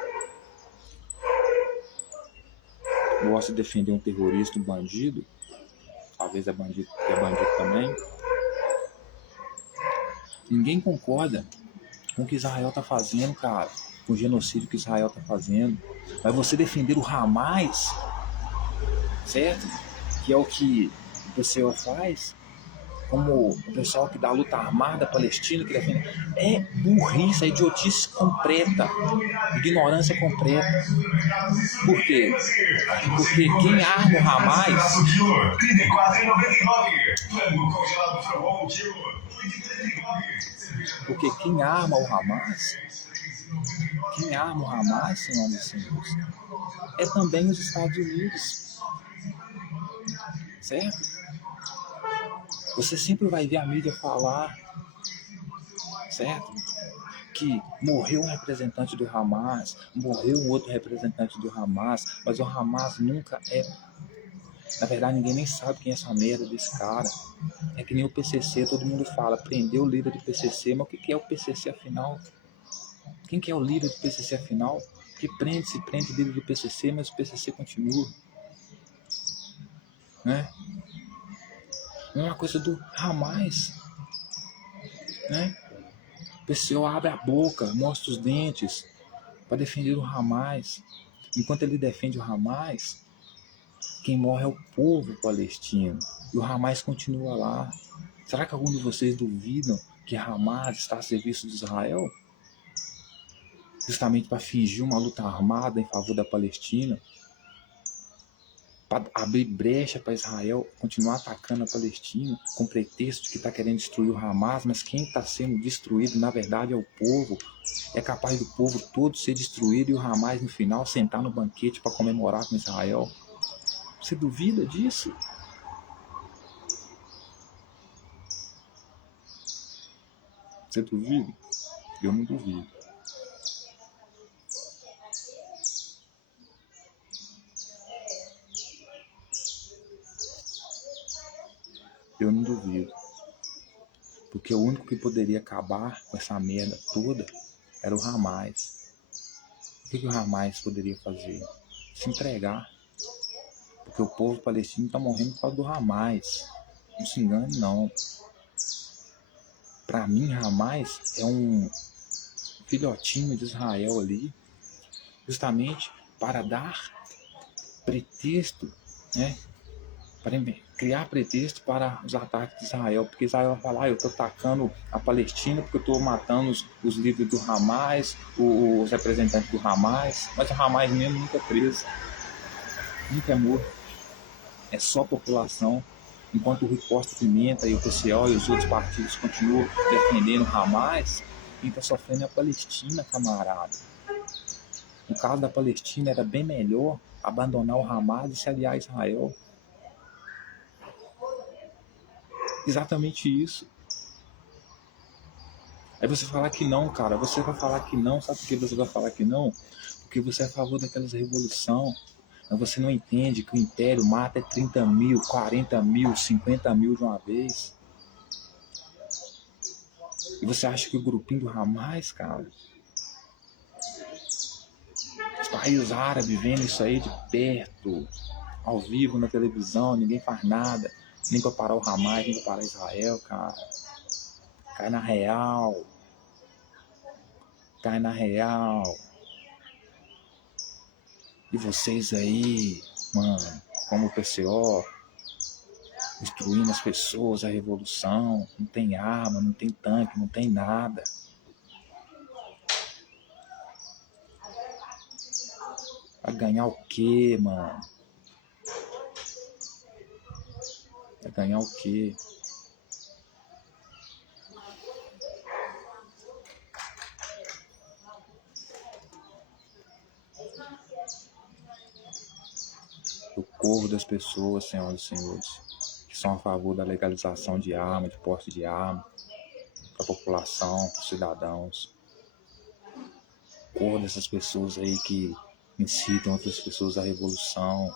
gosta de defender um terrorista, um bandido, talvez é bandido também. Ninguém concorda com o que Israel tá fazendo, cara, com o genocídio que Israel tá fazendo. Mas você defender o Hamas, certo? Que é o que o PCO faz, como o pessoal que dá a luta armada palestina, que defende, é burrice, é idiotice completa, ignorância completa. Por quê? Porque quem arma o Hamas, senhoras e senhores, é também os Estados Unidos, certo? Você sempre vai ver a mídia falar, certo? Que morreu um representante do Hamas, morreu um outro representante do Hamas, mas o Hamas nunca é... Na verdade, ninguém nem sabe quem é essa merda desse cara. É que nem o PCC, todo mundo fala, prendeu o líder do PCC, mas o que é o PCC afinal? Quem que é o líder do PCC afinal? Que prende o líder do PCC, mas o PCC continua, né? É uma coisa do Hamas, né? O PCO abre a boca, mostra os dentes para defender o Hamas. Enquanto ele defende o Hamas, quem morre é o povo palestino. E o Hamas continua lá. Será que algum de vocês duvidam que Hamas está a serviço de Israel? Justamente para fingir uma luta armada em favor da Palestina, para abrir brecha para Israel continuar atacando a Palestina, com pretexto de que está querendo destruir o Hamas, mas quem está sendo destruído, na verdade, é o povo. É capaz do povo todo ser destruído e o Hamas, no final, sentar no banquete para comemorar com Israel. Você duvida disso? Você duvida? Eu não duvido. Eu não duvido. Porque o único que poderia acabar com essa merda toda era o Hamas. O que o Hamas poderia fazer? Se entregar. Porque o povo palestino está morrendo por causa do Hamas. Não se engane, não. Para mim, Hamas é um filhotinho de Israel ali, justamente para dar pretexto, né? Para criar pretexto para os ataques de Israel, porque Israel vai falar, eu estou atacando a Palestina porque eu estou matando os líderes do Hamas, os representantes do Hamas, mas o Hamas mesmo nunca é preso, nunca é morto, é só população. Enquanto o Rui Costa Pimenta e o PCO e os outros partidos continuam defendendo o Hamas, quem está sofrendo é a Palestina, camarada. No caso da Palestina, era bem melhor abandonar o Hamas e se aliar a Israel. Exatamente isso. Aí você falar que não, cara, você vai falar que não, sabe por que você vai falar que não? Porque você é a favor daquelas revoluções, mas você não entende que o Império mata 30 mil, 40 mil, 50 mil de uma vez. E você acha que o grupinho do Hamas, cara, os países árabes vendo isso aí de perto, ao vivo na televisão, ninguém faz nada, nem pra parar o Hamas, nem pra parar Israel, cara. Cai na real. Cai na real. E vocês aí, mano, como o PCO, destruindo as pessoas, a revolução, não tem arma, não tem tanque, não tem nada. Vai ganhar o quê, mano? Vai ganhar o quê? O corvo das pessoas, senhoras e senhores, que são a favor da legalização de arma, de porte de arma, para a população, para os cidadãos. O corvo dessas pessoas aí que incitam outras pessoas à revolução,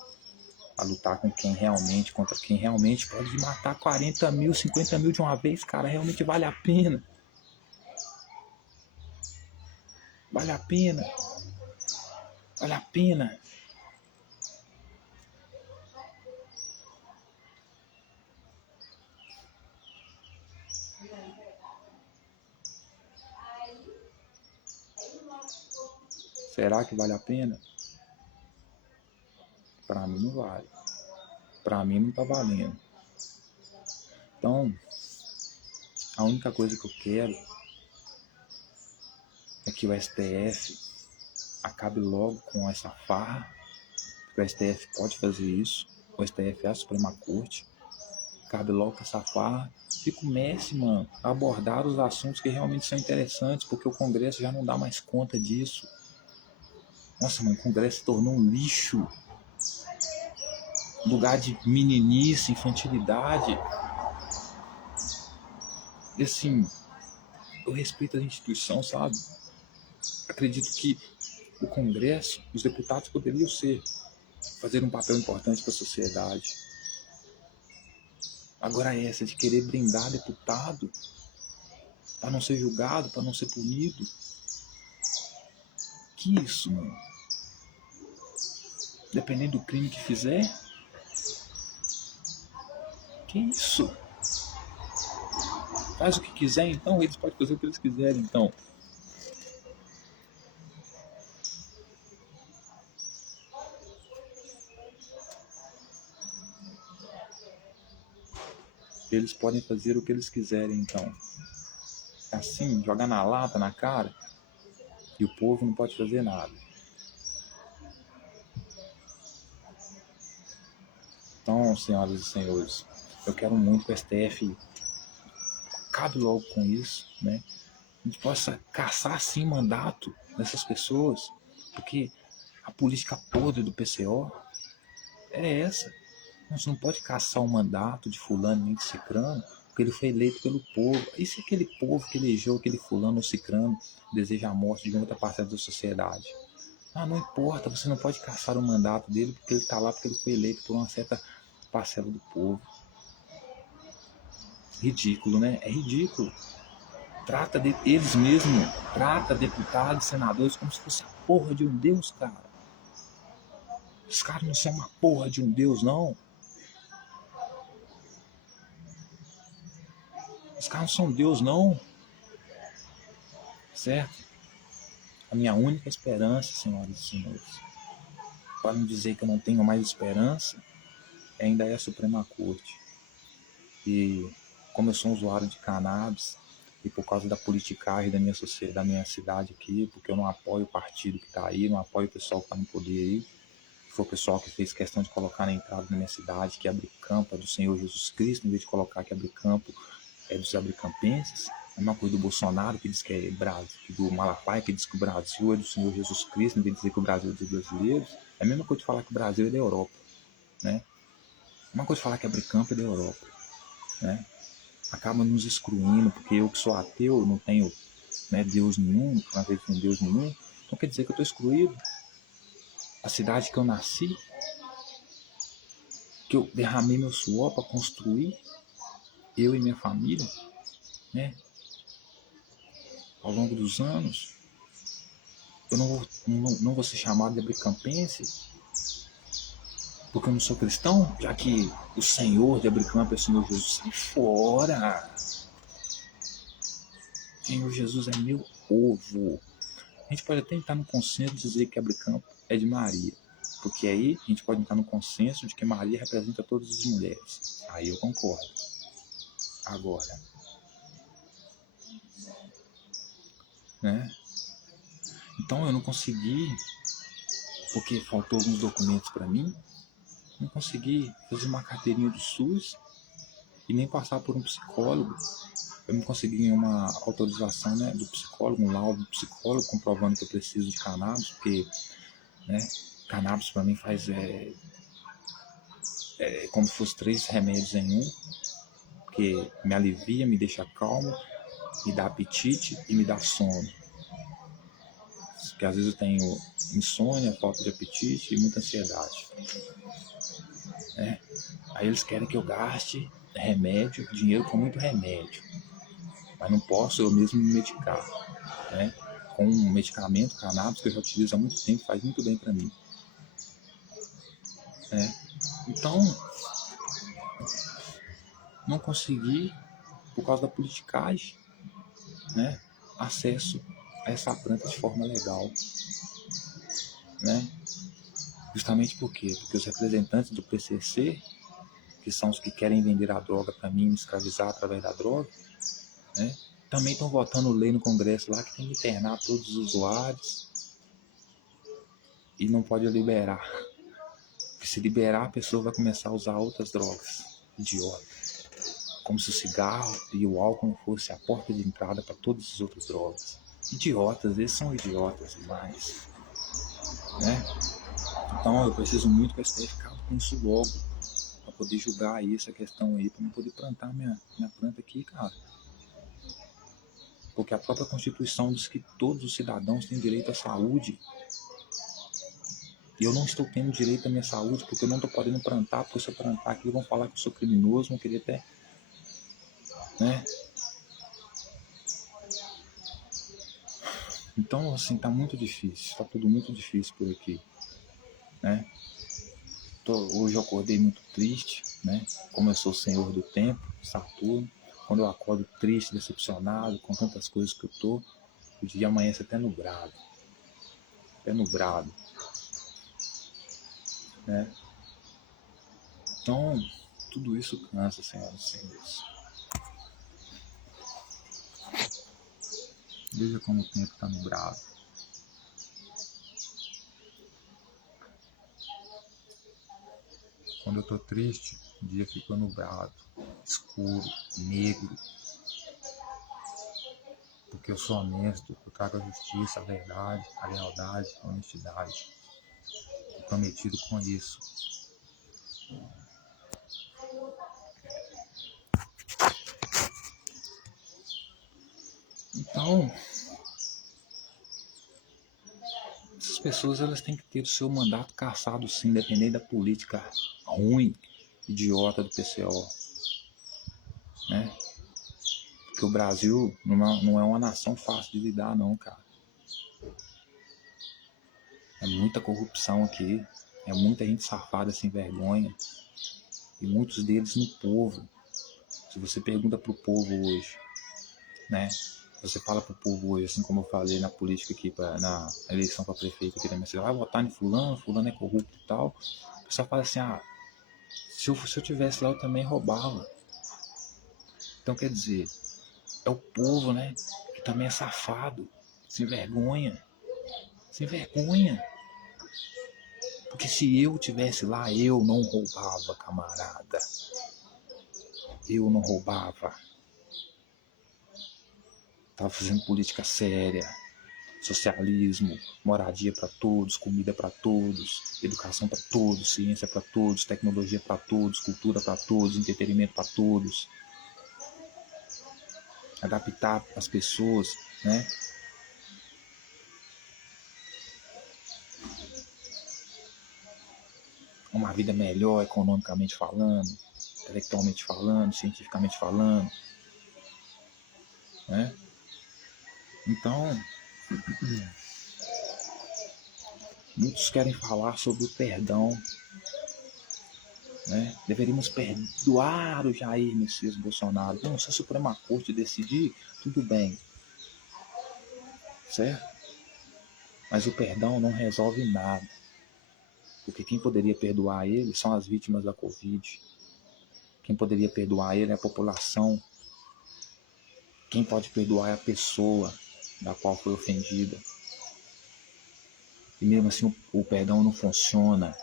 a lutar com quem realmente, contra quem realmente pode matar 40 mil, 50 mil de uma vez, cara, realmente vale a pena. Vale a pena. Vale a pena. Será que vale a pena? Pra mim não vale. Pra mim não tá valendo. Então, a única coisa que eu quero é que o STF acabe logo com essa farra, porque o STF pode fazer isso, o STF é a Suprema Corte, acabe logo com essa farra e comece, mano, a abordar os assuntos que realmente são interessantes, porque o Congresso já não dá mais conta disso. Nossa, mano, o Congresso se tornou um lixo, lugar de meninice, infantilidade. E assim, eu respeito a instituição, sabe? Acredito que o Congresso, os deputados poderiam fazer um papel importante para a sociedade. Agora essa de querer blindar deputado para não ser julgado, para não ser punido. Que isso, mano? Dependendo do crime que fizer. Que isso? Faz o que quiser, então eles podem fazer o que eles quiserem, então. Eles podem fazer o que eles quiserem, então. Assim, jogar na lata, na cara, e o povo não pode fazer nada. Então, senhoras e senhores, eu quero muito que o STF acabe logo com isso, né? A gente possa caçar sim mandato dessas pessoas, porque a política podre do PCO é essa. A gente não pode caçar o mandato de fulano nem de cicrano, porque ele foi eleito pelo povo. E se aquele povo que elegeu aquele fulano ou cicrano deseja a morte de outra parcela da sociedade? Ah, não importa, você não pode caçar o mandato dele porque ele está lá porque ele foi eleito por uma certa parcela do povo. Ridículo, né? É ridículo. Eles mesmos trata deputados, senadores como se fosse a porra de um deus, cara. Os caras não são uma porra de um deus, não. Os caras não são deus, não. Certo? A minha única esperança, senhoras e senhores, para não dizer que eu não tenho mais esperança, ainda é a Suprema Corte. E como eu sou um usuário de cannabis, e por causa da politicagem da minha sociedade, da minha cidade aqui, porque eu não apoio o partido que está aí, não apoio o pessoal que está no poder aí, foi o pessoal que fez questão de colocar na entrada da minha cidade que abre campo é do Senhor Jesus Cristo, em vez de colocar que abre campo é dos abricampenses. É uma coisa do Bolsonaro, que diz que é Brasil, do Malafaia, que diz que o Brasil é do Senhor Jesus Cristo, em vez de dizer que o Brasil é dos brasileiros. É a mesma coisa de falar que o Brasil é da Europa, né? É uma coisa de falar que abre campo é da Europa, né? Acaba nos excluindo, porque eu que sou ateu, não tenho, né, Deus nenhum, não acredito em Deus nenhum, então quer dizer que eu estou excluído. A cidade que eu nasci, que eu derramei meu suor para construir, eu e minha família, né? ao longo dos anos, eu não vou ser chamado de abricampense, porque eu não sou cristão, já que o Senhor de Abricampo é o Senhor Jesus. Sai fora! O Senhor Jesus é meu povo. A gente pode até entrar no consenso de dizer que Abricampo é de Maria, porque aí a gente pode entrar no consenso de que Maria representa todas as mulheres. Aí eu concordo. Agora, né? Então eu não consegui, porque faltou alguns documentos para mim, não consegui fazer uma carteirinha do SUS e nem passar por um psicólogo. Eu não consegui uma autorização, né, do psicólogo, um laudo do psicólogo comprovando que eu preciso de cannabis, porque, né, cannabis para mim faz como se fosse 3 remédios em um, porque me alivia, me deixa calmo, me dá apetite e me dá sono. Porque às vezes eu tenho insônia, falta de apetite e muita ansiedade, né? Aí eles querem que eu gaste remédio, dinheiro com muito remédio, mas não posso eu mesmo me medicar, né? Com um medicamento, cannabis, que eu já utilizo há muito tempo, faz muito bem para mim, né? Então, não consegui, por causa da politicagem, né, acesso a essa planta de forma legal, né? Justamente por quê? Porque os representantes do PCC, que são os que querem vender a droga para mim, me escravizar através da droga, né, também estão votando lei no Congresso lá que tem que internar todos os usuários e não pode liberar. Porque se liberar, a pessoa vai começar a usar outras drogas. Idiota. Como se o cigarro e o álcool fosse a porta de entrada para todas as outras drogas. Idiotas, eles são idiotas demais, né? Então eu preciso muito que o STF acabe com isso logo, para poder julgar aí essa questão aí, para não poder plantar minha planta aqui, cara. Porque a própria Constituição diz que todos os cidadãos têm direito à saúde. E eu não estou tendo direito à minha saúde porque eu não estou podendo plantar, porque se eu plantar aqui vão falar que eu sou criminoso, vão querer até, né? Então, assim, tá muito difícil, tá tudo muito difícil por aqui, né? Hoje eu acordei muito triste, né? Como eu sou o senhor do tempo, Saturno, quando eu acordo triste, decepcionado com tantas coisas que eu tô, o dia amanhece até nublado, né? Então, tudo isso cansa, senhoras e senhores. Veja como o tempo está nublado. Quando eu tô triste, o dia fica nublado, escuro, negro. Porque eu sou honesto, eu trago a justiça, a verdade, a lealdade, a honestidade. Estou prometido com isso. Então, essas pessoas elas têm que ter o seu mandato cassado sim, independente da política ruim, idiota do PCO, né? Porque o Brasil não é uma nação fácil de lidar não, cara. É muita corrupção aqui, é muita gente safada sem vergonha, e muitos deles no povo. Se você pergunta pro povo hoje, né? Você fala pro povo hoje, assim como eu falei na política aqui, na eleição para prefeito aqui da minha cidade, vai votar em fulano, fulano é corrupto e tal. O pessoal fala assim, se eu tivesse lá eu também roubava. Então quer dizer, é o povo, né, que também é safado, sem vergonha, sem vergonha. Porque se eu tivesse lá, eu não roubava, camarada. Eu não roubava. Tava fazendo política séria, socialismo, moradia para todos, comida para todos, educação para todos, ciência para todos, tecnologia para todos, cultura para todos, entretenimento para todos. Adaptar as pessoas, né? Uma vida melhor, economicamente falando, intelectualmente falando, cientificamente falando, né? Então, muitos querem falar sobre o perdão, né? Deveríamos perdoar o Jair Messias Bolsonaro. Bom, se a Suprema Corte decidir, tudo bem, certo? Mas o perdão não resolve nada, porque quem poderia perdoar ele são as vítimas da Covid. Quem poderia perdoar ele é a população. Quem pode perdoar é a pessoa da qual foi ofendida. E mesmo assim o perdão não funciona,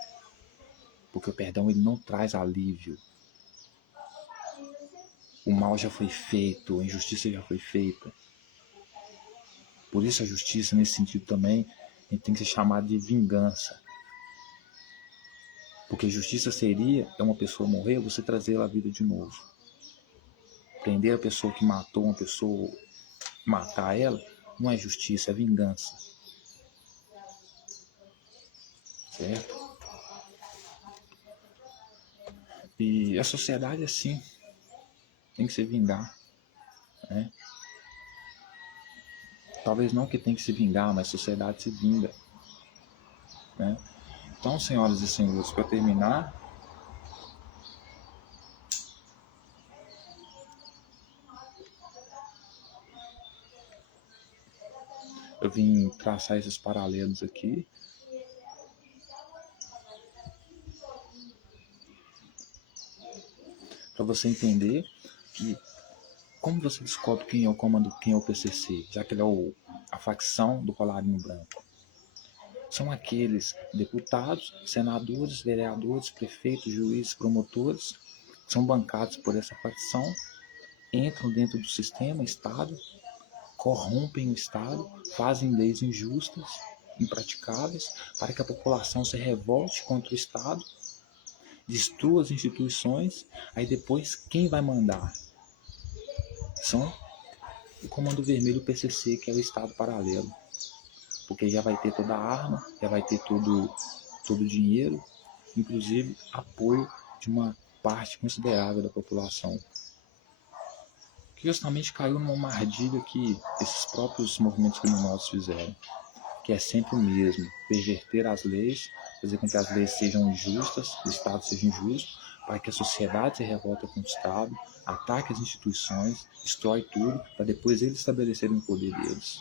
porque o perdão ele não traz alívio. O mal já foi feito, a injustiça já foi feita. Por isso a justiça, nesse sentido também, a gente tem que ser chamado de vingança. Porque justiça seria uma pessoa morrer, você trazê-la à vida de novo. Prender a pessoa que matou uma pessoa, matar ela, não é justiça, é vingança. Certo? E a sociedade é assim, tem que se vingar, né? Talvez não que tem que se vingar, mas a sociedade se vinga, né? Então, senhoras e senhores, para terminar, eu vim traçar esses paralelos aqui, para você entender que como você descobre quem é o comando, quem é o PCC, já que ele é a facção do colarinho branco. São aqueles deputados, senadores, vereadores, prefeitos, juízes, promotores, que são bancados por essa facção, entram dentro do sistema, Estado, corrompem o Estado, fazem leis injustas, impraticáveis, para que a população se revolte contra o Estado, destrua as instituições, aí depois quem vai mandar? São o Comando Vermelho PCC, que é o Estado paralelo. Porque já vai ter toda a arma, já vai ter todo o dinheiro, inclusive apoio de uma parte considerável da população. Que justamente caiu numa armadilha que esses próprios movimentos criminosos fizeram, que é sempre o mesmo, perverter as leis, fazer com que as leis sejam injustas, o Estado seja injusto, para que a sociedade se revolte contra o Estado, ataque as instituições, destrói tudo, para depois eles estabelecerem o poder deles.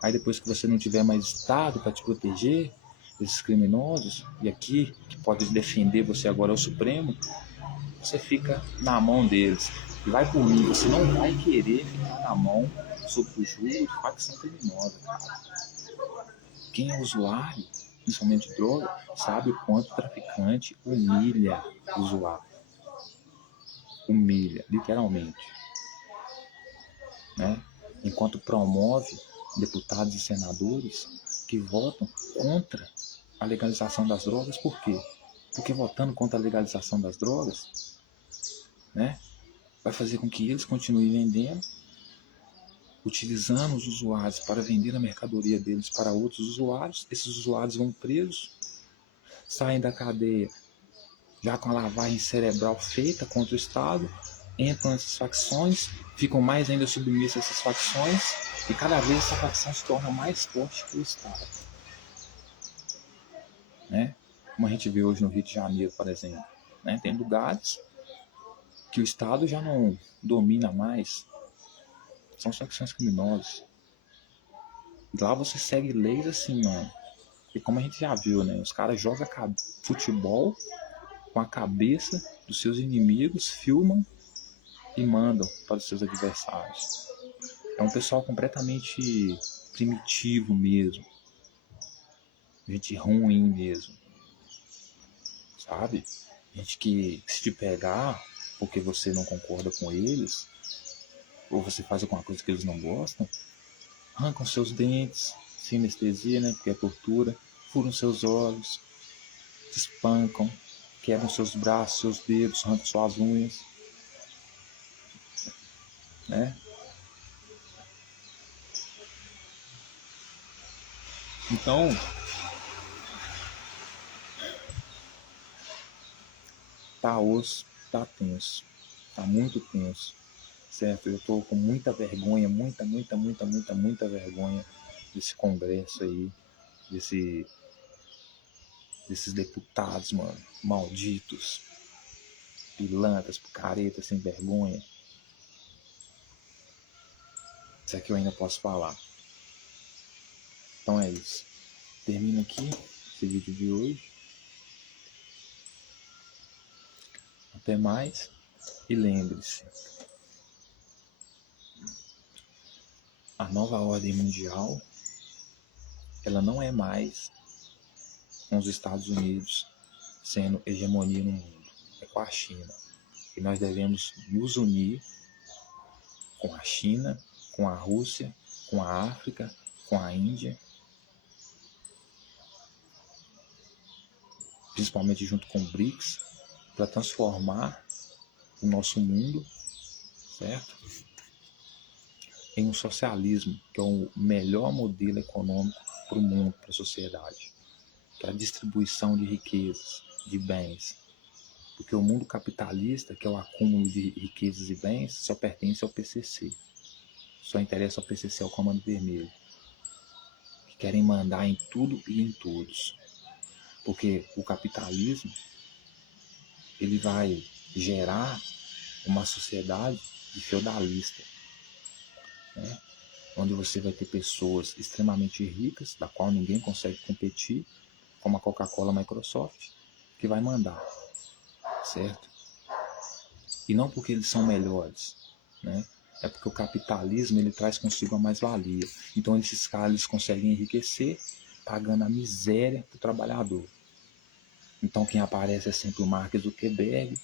Aí depois que você não tiver mais Estado para te proteger desses criminosos, e aqui que pode defender você agora é o Supremo, você fica na mão deles. E vai por mim, você não vai querer ficar na mão sob o jugo de facção criminosa, cara. Quem é usuário, principalmente de droga, sabe o quanto o traficante humilha o usuário. Humilha, literalmente. Né? Enquanto promove deputados e senadores que votam contra a legalização das drogas. Por quê? Porque votando contra a legalização das drogas, né, vai fazer com que eles continuem vendendo, utilizando os usuários para vender a mercadoria deles para outros usuários. Esses usuários vão presos, saem da cadeia já com a lavagem cerebral feita contra o Estado, entram nessas facções, ficam mais ainda submissas a essas facções, e cada vez essa facção se torna mais forte que o Estado. Né? Como a gente vê hoje no Rio de Janeiro, por exemplo. Né? Tem lugares que o Estado já não domina mais, são facções criminosas. E lá você segue leis assim, mano. E como a gente já viu, né? Os caras jogam futebol com a cabeça dos seus inimigos, filmam e mandam para os seus adversários. É um pessoal completamente primitivo mesmo. Gente ruim mesmo. Sabe? Gente que se te pegar porque você não concorda com eles, ou você faz alguma coisa que eles não gostam, arrancam seus dentes, sem anestesia, né? Porque é tortura, furam seus olhos, te espancam, quebram seus braços, seus dedos, arrancam suas unhas. Né? Então, tá osso, tá tenso, tá muito tenso. certo? Eu estou com muita vergonha, muita vergonha desse congresso aí, desses deputados, mano, malditos, pilantras, picaretas, sem vergonha. Isso aqui eu ainda posso falar. Então é isso. Termino aqui esse vídeo de hoje. Até mais. E lembre-se, a nova ordem mundial, ela não é mais com os Estados Unidos sendo hegemonia no mundo. É com a China. E nós devemos nos unir com a China, com a Rússia, com a África, com a Índia, principalmente junto com o BRICS, para transformar o nosso mundo, certo? Em um socialismo, que é o melhor modelo econômico para o mundo, para a sociedade, que é a distribuição de riquezas, de bens. Porque o mundo capitalista, que é o acúmulo de riquezas e bens, só pertence ao PCC. Só interessa ao PCC, ao Comando Vermelho, que querem mandar em tudo e em todos. Porque o capitalismo, ele vai gerar uma sociedade de feudalista, né? Onde você vai ter pessoas extremamente ricas, da qual ninguém consegue competir, como a Coca-Cola, a Microsoft, que vai mandar, certo? E não porque eles são melhores, né? É porque o capitalismo, ele traz consigo a mais-valia. Então esses caras, eles conseguem enriquecer pagando a miséria do trabalhador. Então quem aparece é sempre o Mark Zuckerberg,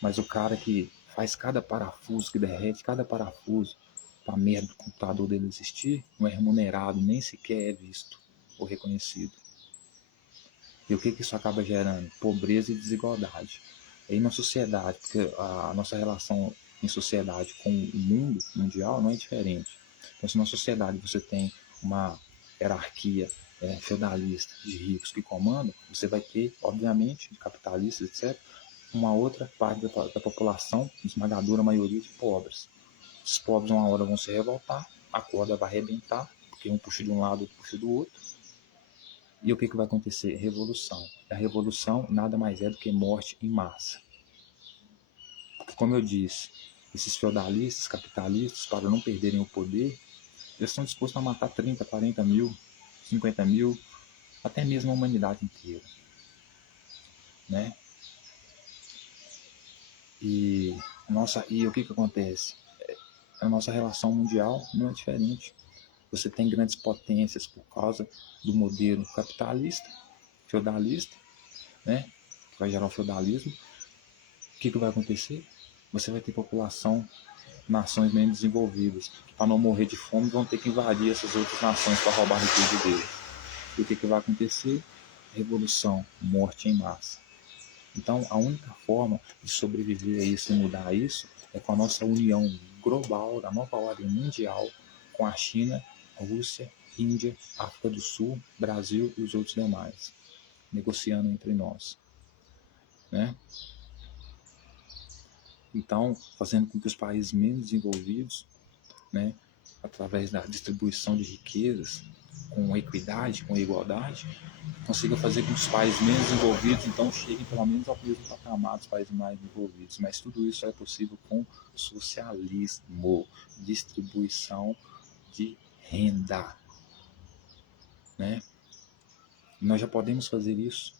mas o cara que faz cada parafuso, que derrete cada parafuso para a merda do computador dele existir, não é remunerado, nem sequer é visto ou reconhecido. E o que isso acaba gerando? Pobreza e desigualdade. E na sociedade, porque a nossa relação em sociedade com o mundo mundial não é diferente. Então, se na sociedade você tem uma hierarquia feudalista de ricos que comandam, você vai ter, obviamente, de capitalistas, etc., uma outra parte da população, esmagadora maioria de pobres. Os pobres uma hora vão se revoltar, a corda vai arrebentar, porque um puxa de um lado, outro puxa do outro. E o que vai acontecer? Revolução. A revolução nada mais é do que morte em massa. Porque, como eu disse, esses feudalistas, capitalistas, para não perderem o poder, eles estão dispostos a matar 30, 40 mil, 50 mil, até mesmo a humanidade inteira, né? E o que acontece? A nossa relação mundial não é diferente. Você tem grandes potências por causa do modelo capitalista, feudalista, né? Que vai gerar o feudalismo. O que vai acontecer? Você vai ter população, nações menos desenvolvidas, que para não morrer de fome vão ter que invadir essas outras nações para roubar a riqueza deles. E o que vai acontecer? Revolução, morte em massa. Então, a única forma de sobreviver a isso e mudar isso é com a nossa união global, da nova ordem mundial, com a China, a Rússia, Índia, África do Sul, Brasil e os outros demais, negociando entre nós, né? Então, fazendo com que os países menos desenvolvidos, né, através da distribuição de riquezas, com equidade, com igualdade, consiga fazer com que os países menos desenvolvidos então cheguem pelo menos ao mesmo patamar dos países mais desenvolvidos. Mas tudo isso é possível com socialismo, distribuição de renda, né? E nós já podemos fazer isso,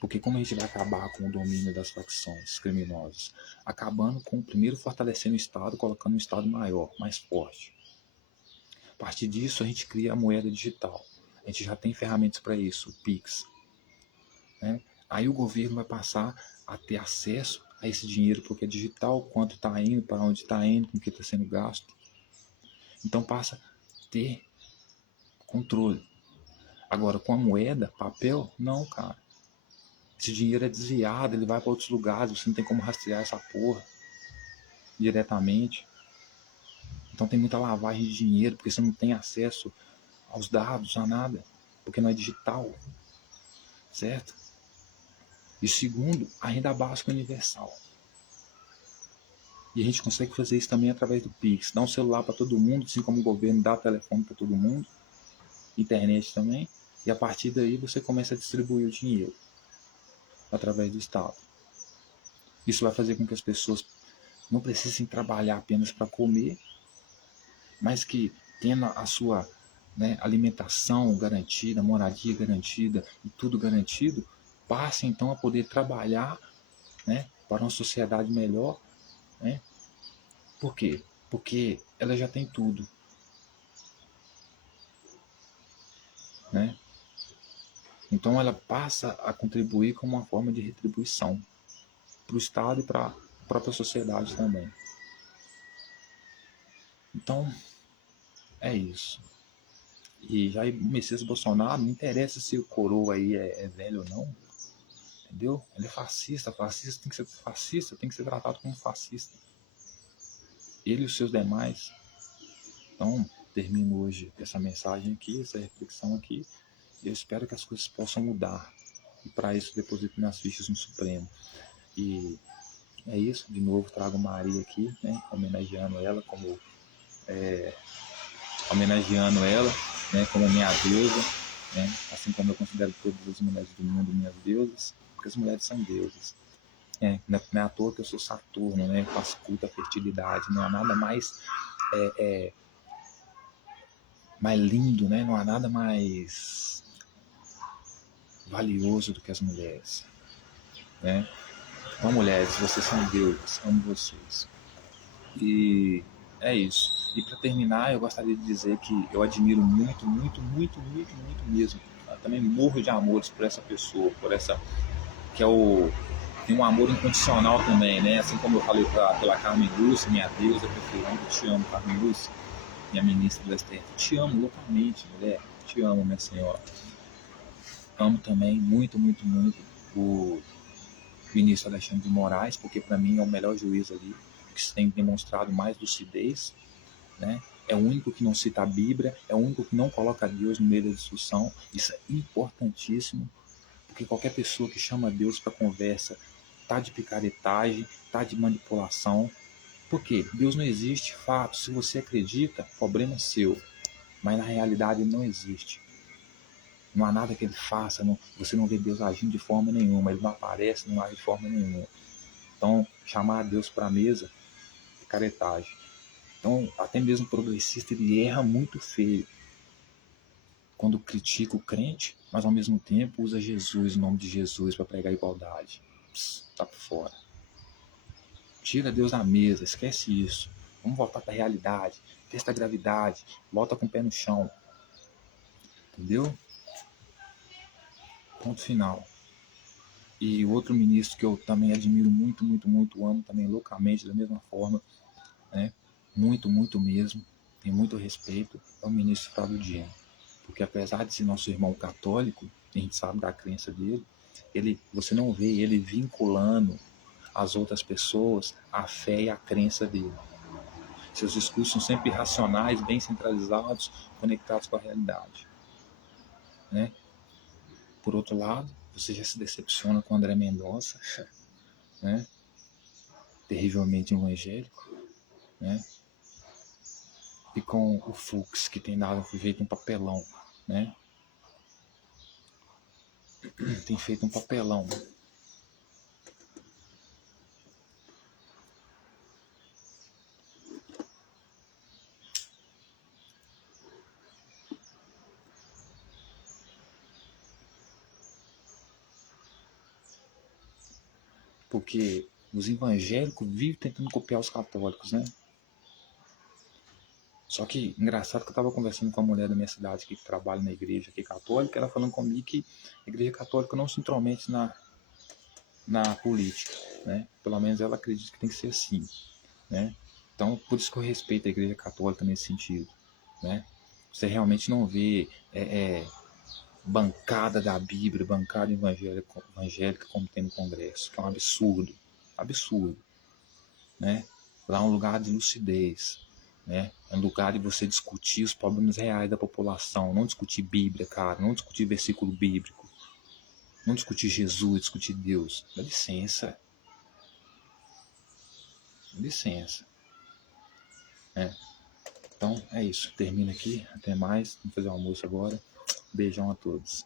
porque como a gente vai acabar com o domínio das facções criminosas? Acabando com, primeiro, fortalecendo o Estado, colocando um Estado maior, mais forte. A partir disso, a gente cria a moeda digital. A gente já tem ferramentas para isso, o Pix, né? Aí o governo vai passar a ter acesso a esse dinheiro, porque é digital, quanto está indo, para onde está indo, com o que está sendo gasto. Então passa a ter controle. Agora, com a moeda, papel, não, cara. Esse dinheiro é desviado, ele vai para outros lugares, você não tem como rastrear essa porra diretamente. Então tem muita lavagem de dinheiro, porque você não tem acesso aos dados, a nada, porque não é digital, certo? E segundo, a renda básica universal. E a gente consegue fazer isso também através do Pix. Dá um celular para todo mundo, assim como o governo dá telefone para todo mundo, internet também. E a partir daí você começa a distribuir o dinheiro através do Estado. Isso vai fazer com que as pessoas não precisem trabalhar apenas para comer, mas que tendo a sua, né, alimentação garantida, moradia garantida e tudo garantido, passem então a poder trabalhar, né, para uma sociedade melhor, né? Por quê? Porque ela já tem tudo, né? Então ela passa a contribuir como uma forma de retribuição para o Estado e para a própria sociedade também. Então é isso. E Jair Messias Bolsonaro, não interessa se o coroa aí é velho ou não, entendeu? Ele é fascista, fascista tem que ser tratado como fascista. Ele e os seus demais. Então, termino hoje essa mensagem aqui, essa reflexão aqui, e eu espero que as coisas possam mudar. E para isso deposito minhas fichas no Supremo. E é isso, de novo trago Maria aqui, né, homenageando ela, né, como minha deusa, né, assim como eu considero todas as mulheres do mundo minhas deusas, porque as mulheres são deusas. Não é à toa que eu sou Saturno, né, faço culto à fertilidade, não há nada mais mais lindo, né, não há nada mais valioso do que as mulheres, né. Então, mulheres, vocês são deusas, amo vocês. E é isso. E para terminar, eu gostaria de dizer que eu admiro muito, muito, muito, muito, muito mesmo. Eu também morro de amores por essa pessoa, por essa que é o tem um amor incondicional também, né? Assim como eu falei pela Carmen Lúcia, minha deusa preferida, eu te amo, Carmen Lúcia, minha ministra do STF. Te amo loucamente, mulher. Te amo, minha senhora. Amo também muito, muito, muito o ministro Alexandre de Moraes, porque para mim é o melhor juiz ali, que tem demonstrado mais lucidez, né? É o único que não cita a Bíblia, é o único que não coloca Deus no meio da discussão. Isso é importantíssimo, porque qualquer pessoa que chama Deus para conversa tá de picaretagem, tá de manipulação. Por quê? Deus não existe, fato. Se você acredita, problema é seu. Mas na realidade ele não existe. Não há nada que ele faça, não, você não vê Deus agindo de forma nenhuma, ele não aparece, não age de forma nenhuma. Então, chamar Deus para a mesa é picaretagem. Então, até mesmo o progressista, ele erra muito feio quando critica o crente, mas ao mesmo tempo usa Jesus, o nome de Jesus, para pregar a igualdade. Tá por fora. Tira Deus da mesa, esquece isso. Vamos voltar para a realidade, testa a gravidade, volta com o pé no chão. Entendeu? Ponto final. E outro ministro que eu também admiro muito, muito, muito, amo também loucamente, da mesma forma, né? Muito, muito mesmo, tenho muito respeito, é o ministro Flávio Dino. Porque apesar de ser nosso irmão católico, a gente sabe da crença dele, você não vê ele vinculando as outras pessoas à fé e à crença dele. Seus discursos são sempre racionais, bem centralizados, conectados com a realidade, né? Por outro lado, você já se decepciona com o André Mendonça, né? Terrivelmente evangélico, né? E com o Fux, que tem dado feito um papelão, né? Tem feito um papelão. Porque os evangélicos vivem tentando copiar os católicos, né? Só que, engraçado que eu estava conversando com a mulher da minha cidade que trabalha na igreja aqui católica, ela falando comigo que a igreja católica não se intromete na política, né? Pelo menos ela acredita que tem que ser assim, né? Então, por isso que eu respeito a igreja católica nesse sentido, né? Você realmente não vê bancada da Bíblia, bancada evangélica como tem no Congresso, que é um absurdo, absurdo, né? Lá é um lugar de lucidez, né? É um lugar de você discutir os problemas reais da população, não discutir Bíblia, cara, não discutir versículo bíblico, não discutir Jesus, discutir Deus. Dá licença. licença. Então é isso, termina aqui, até mais, vamos fazer o almoço agora. Beijão a todos.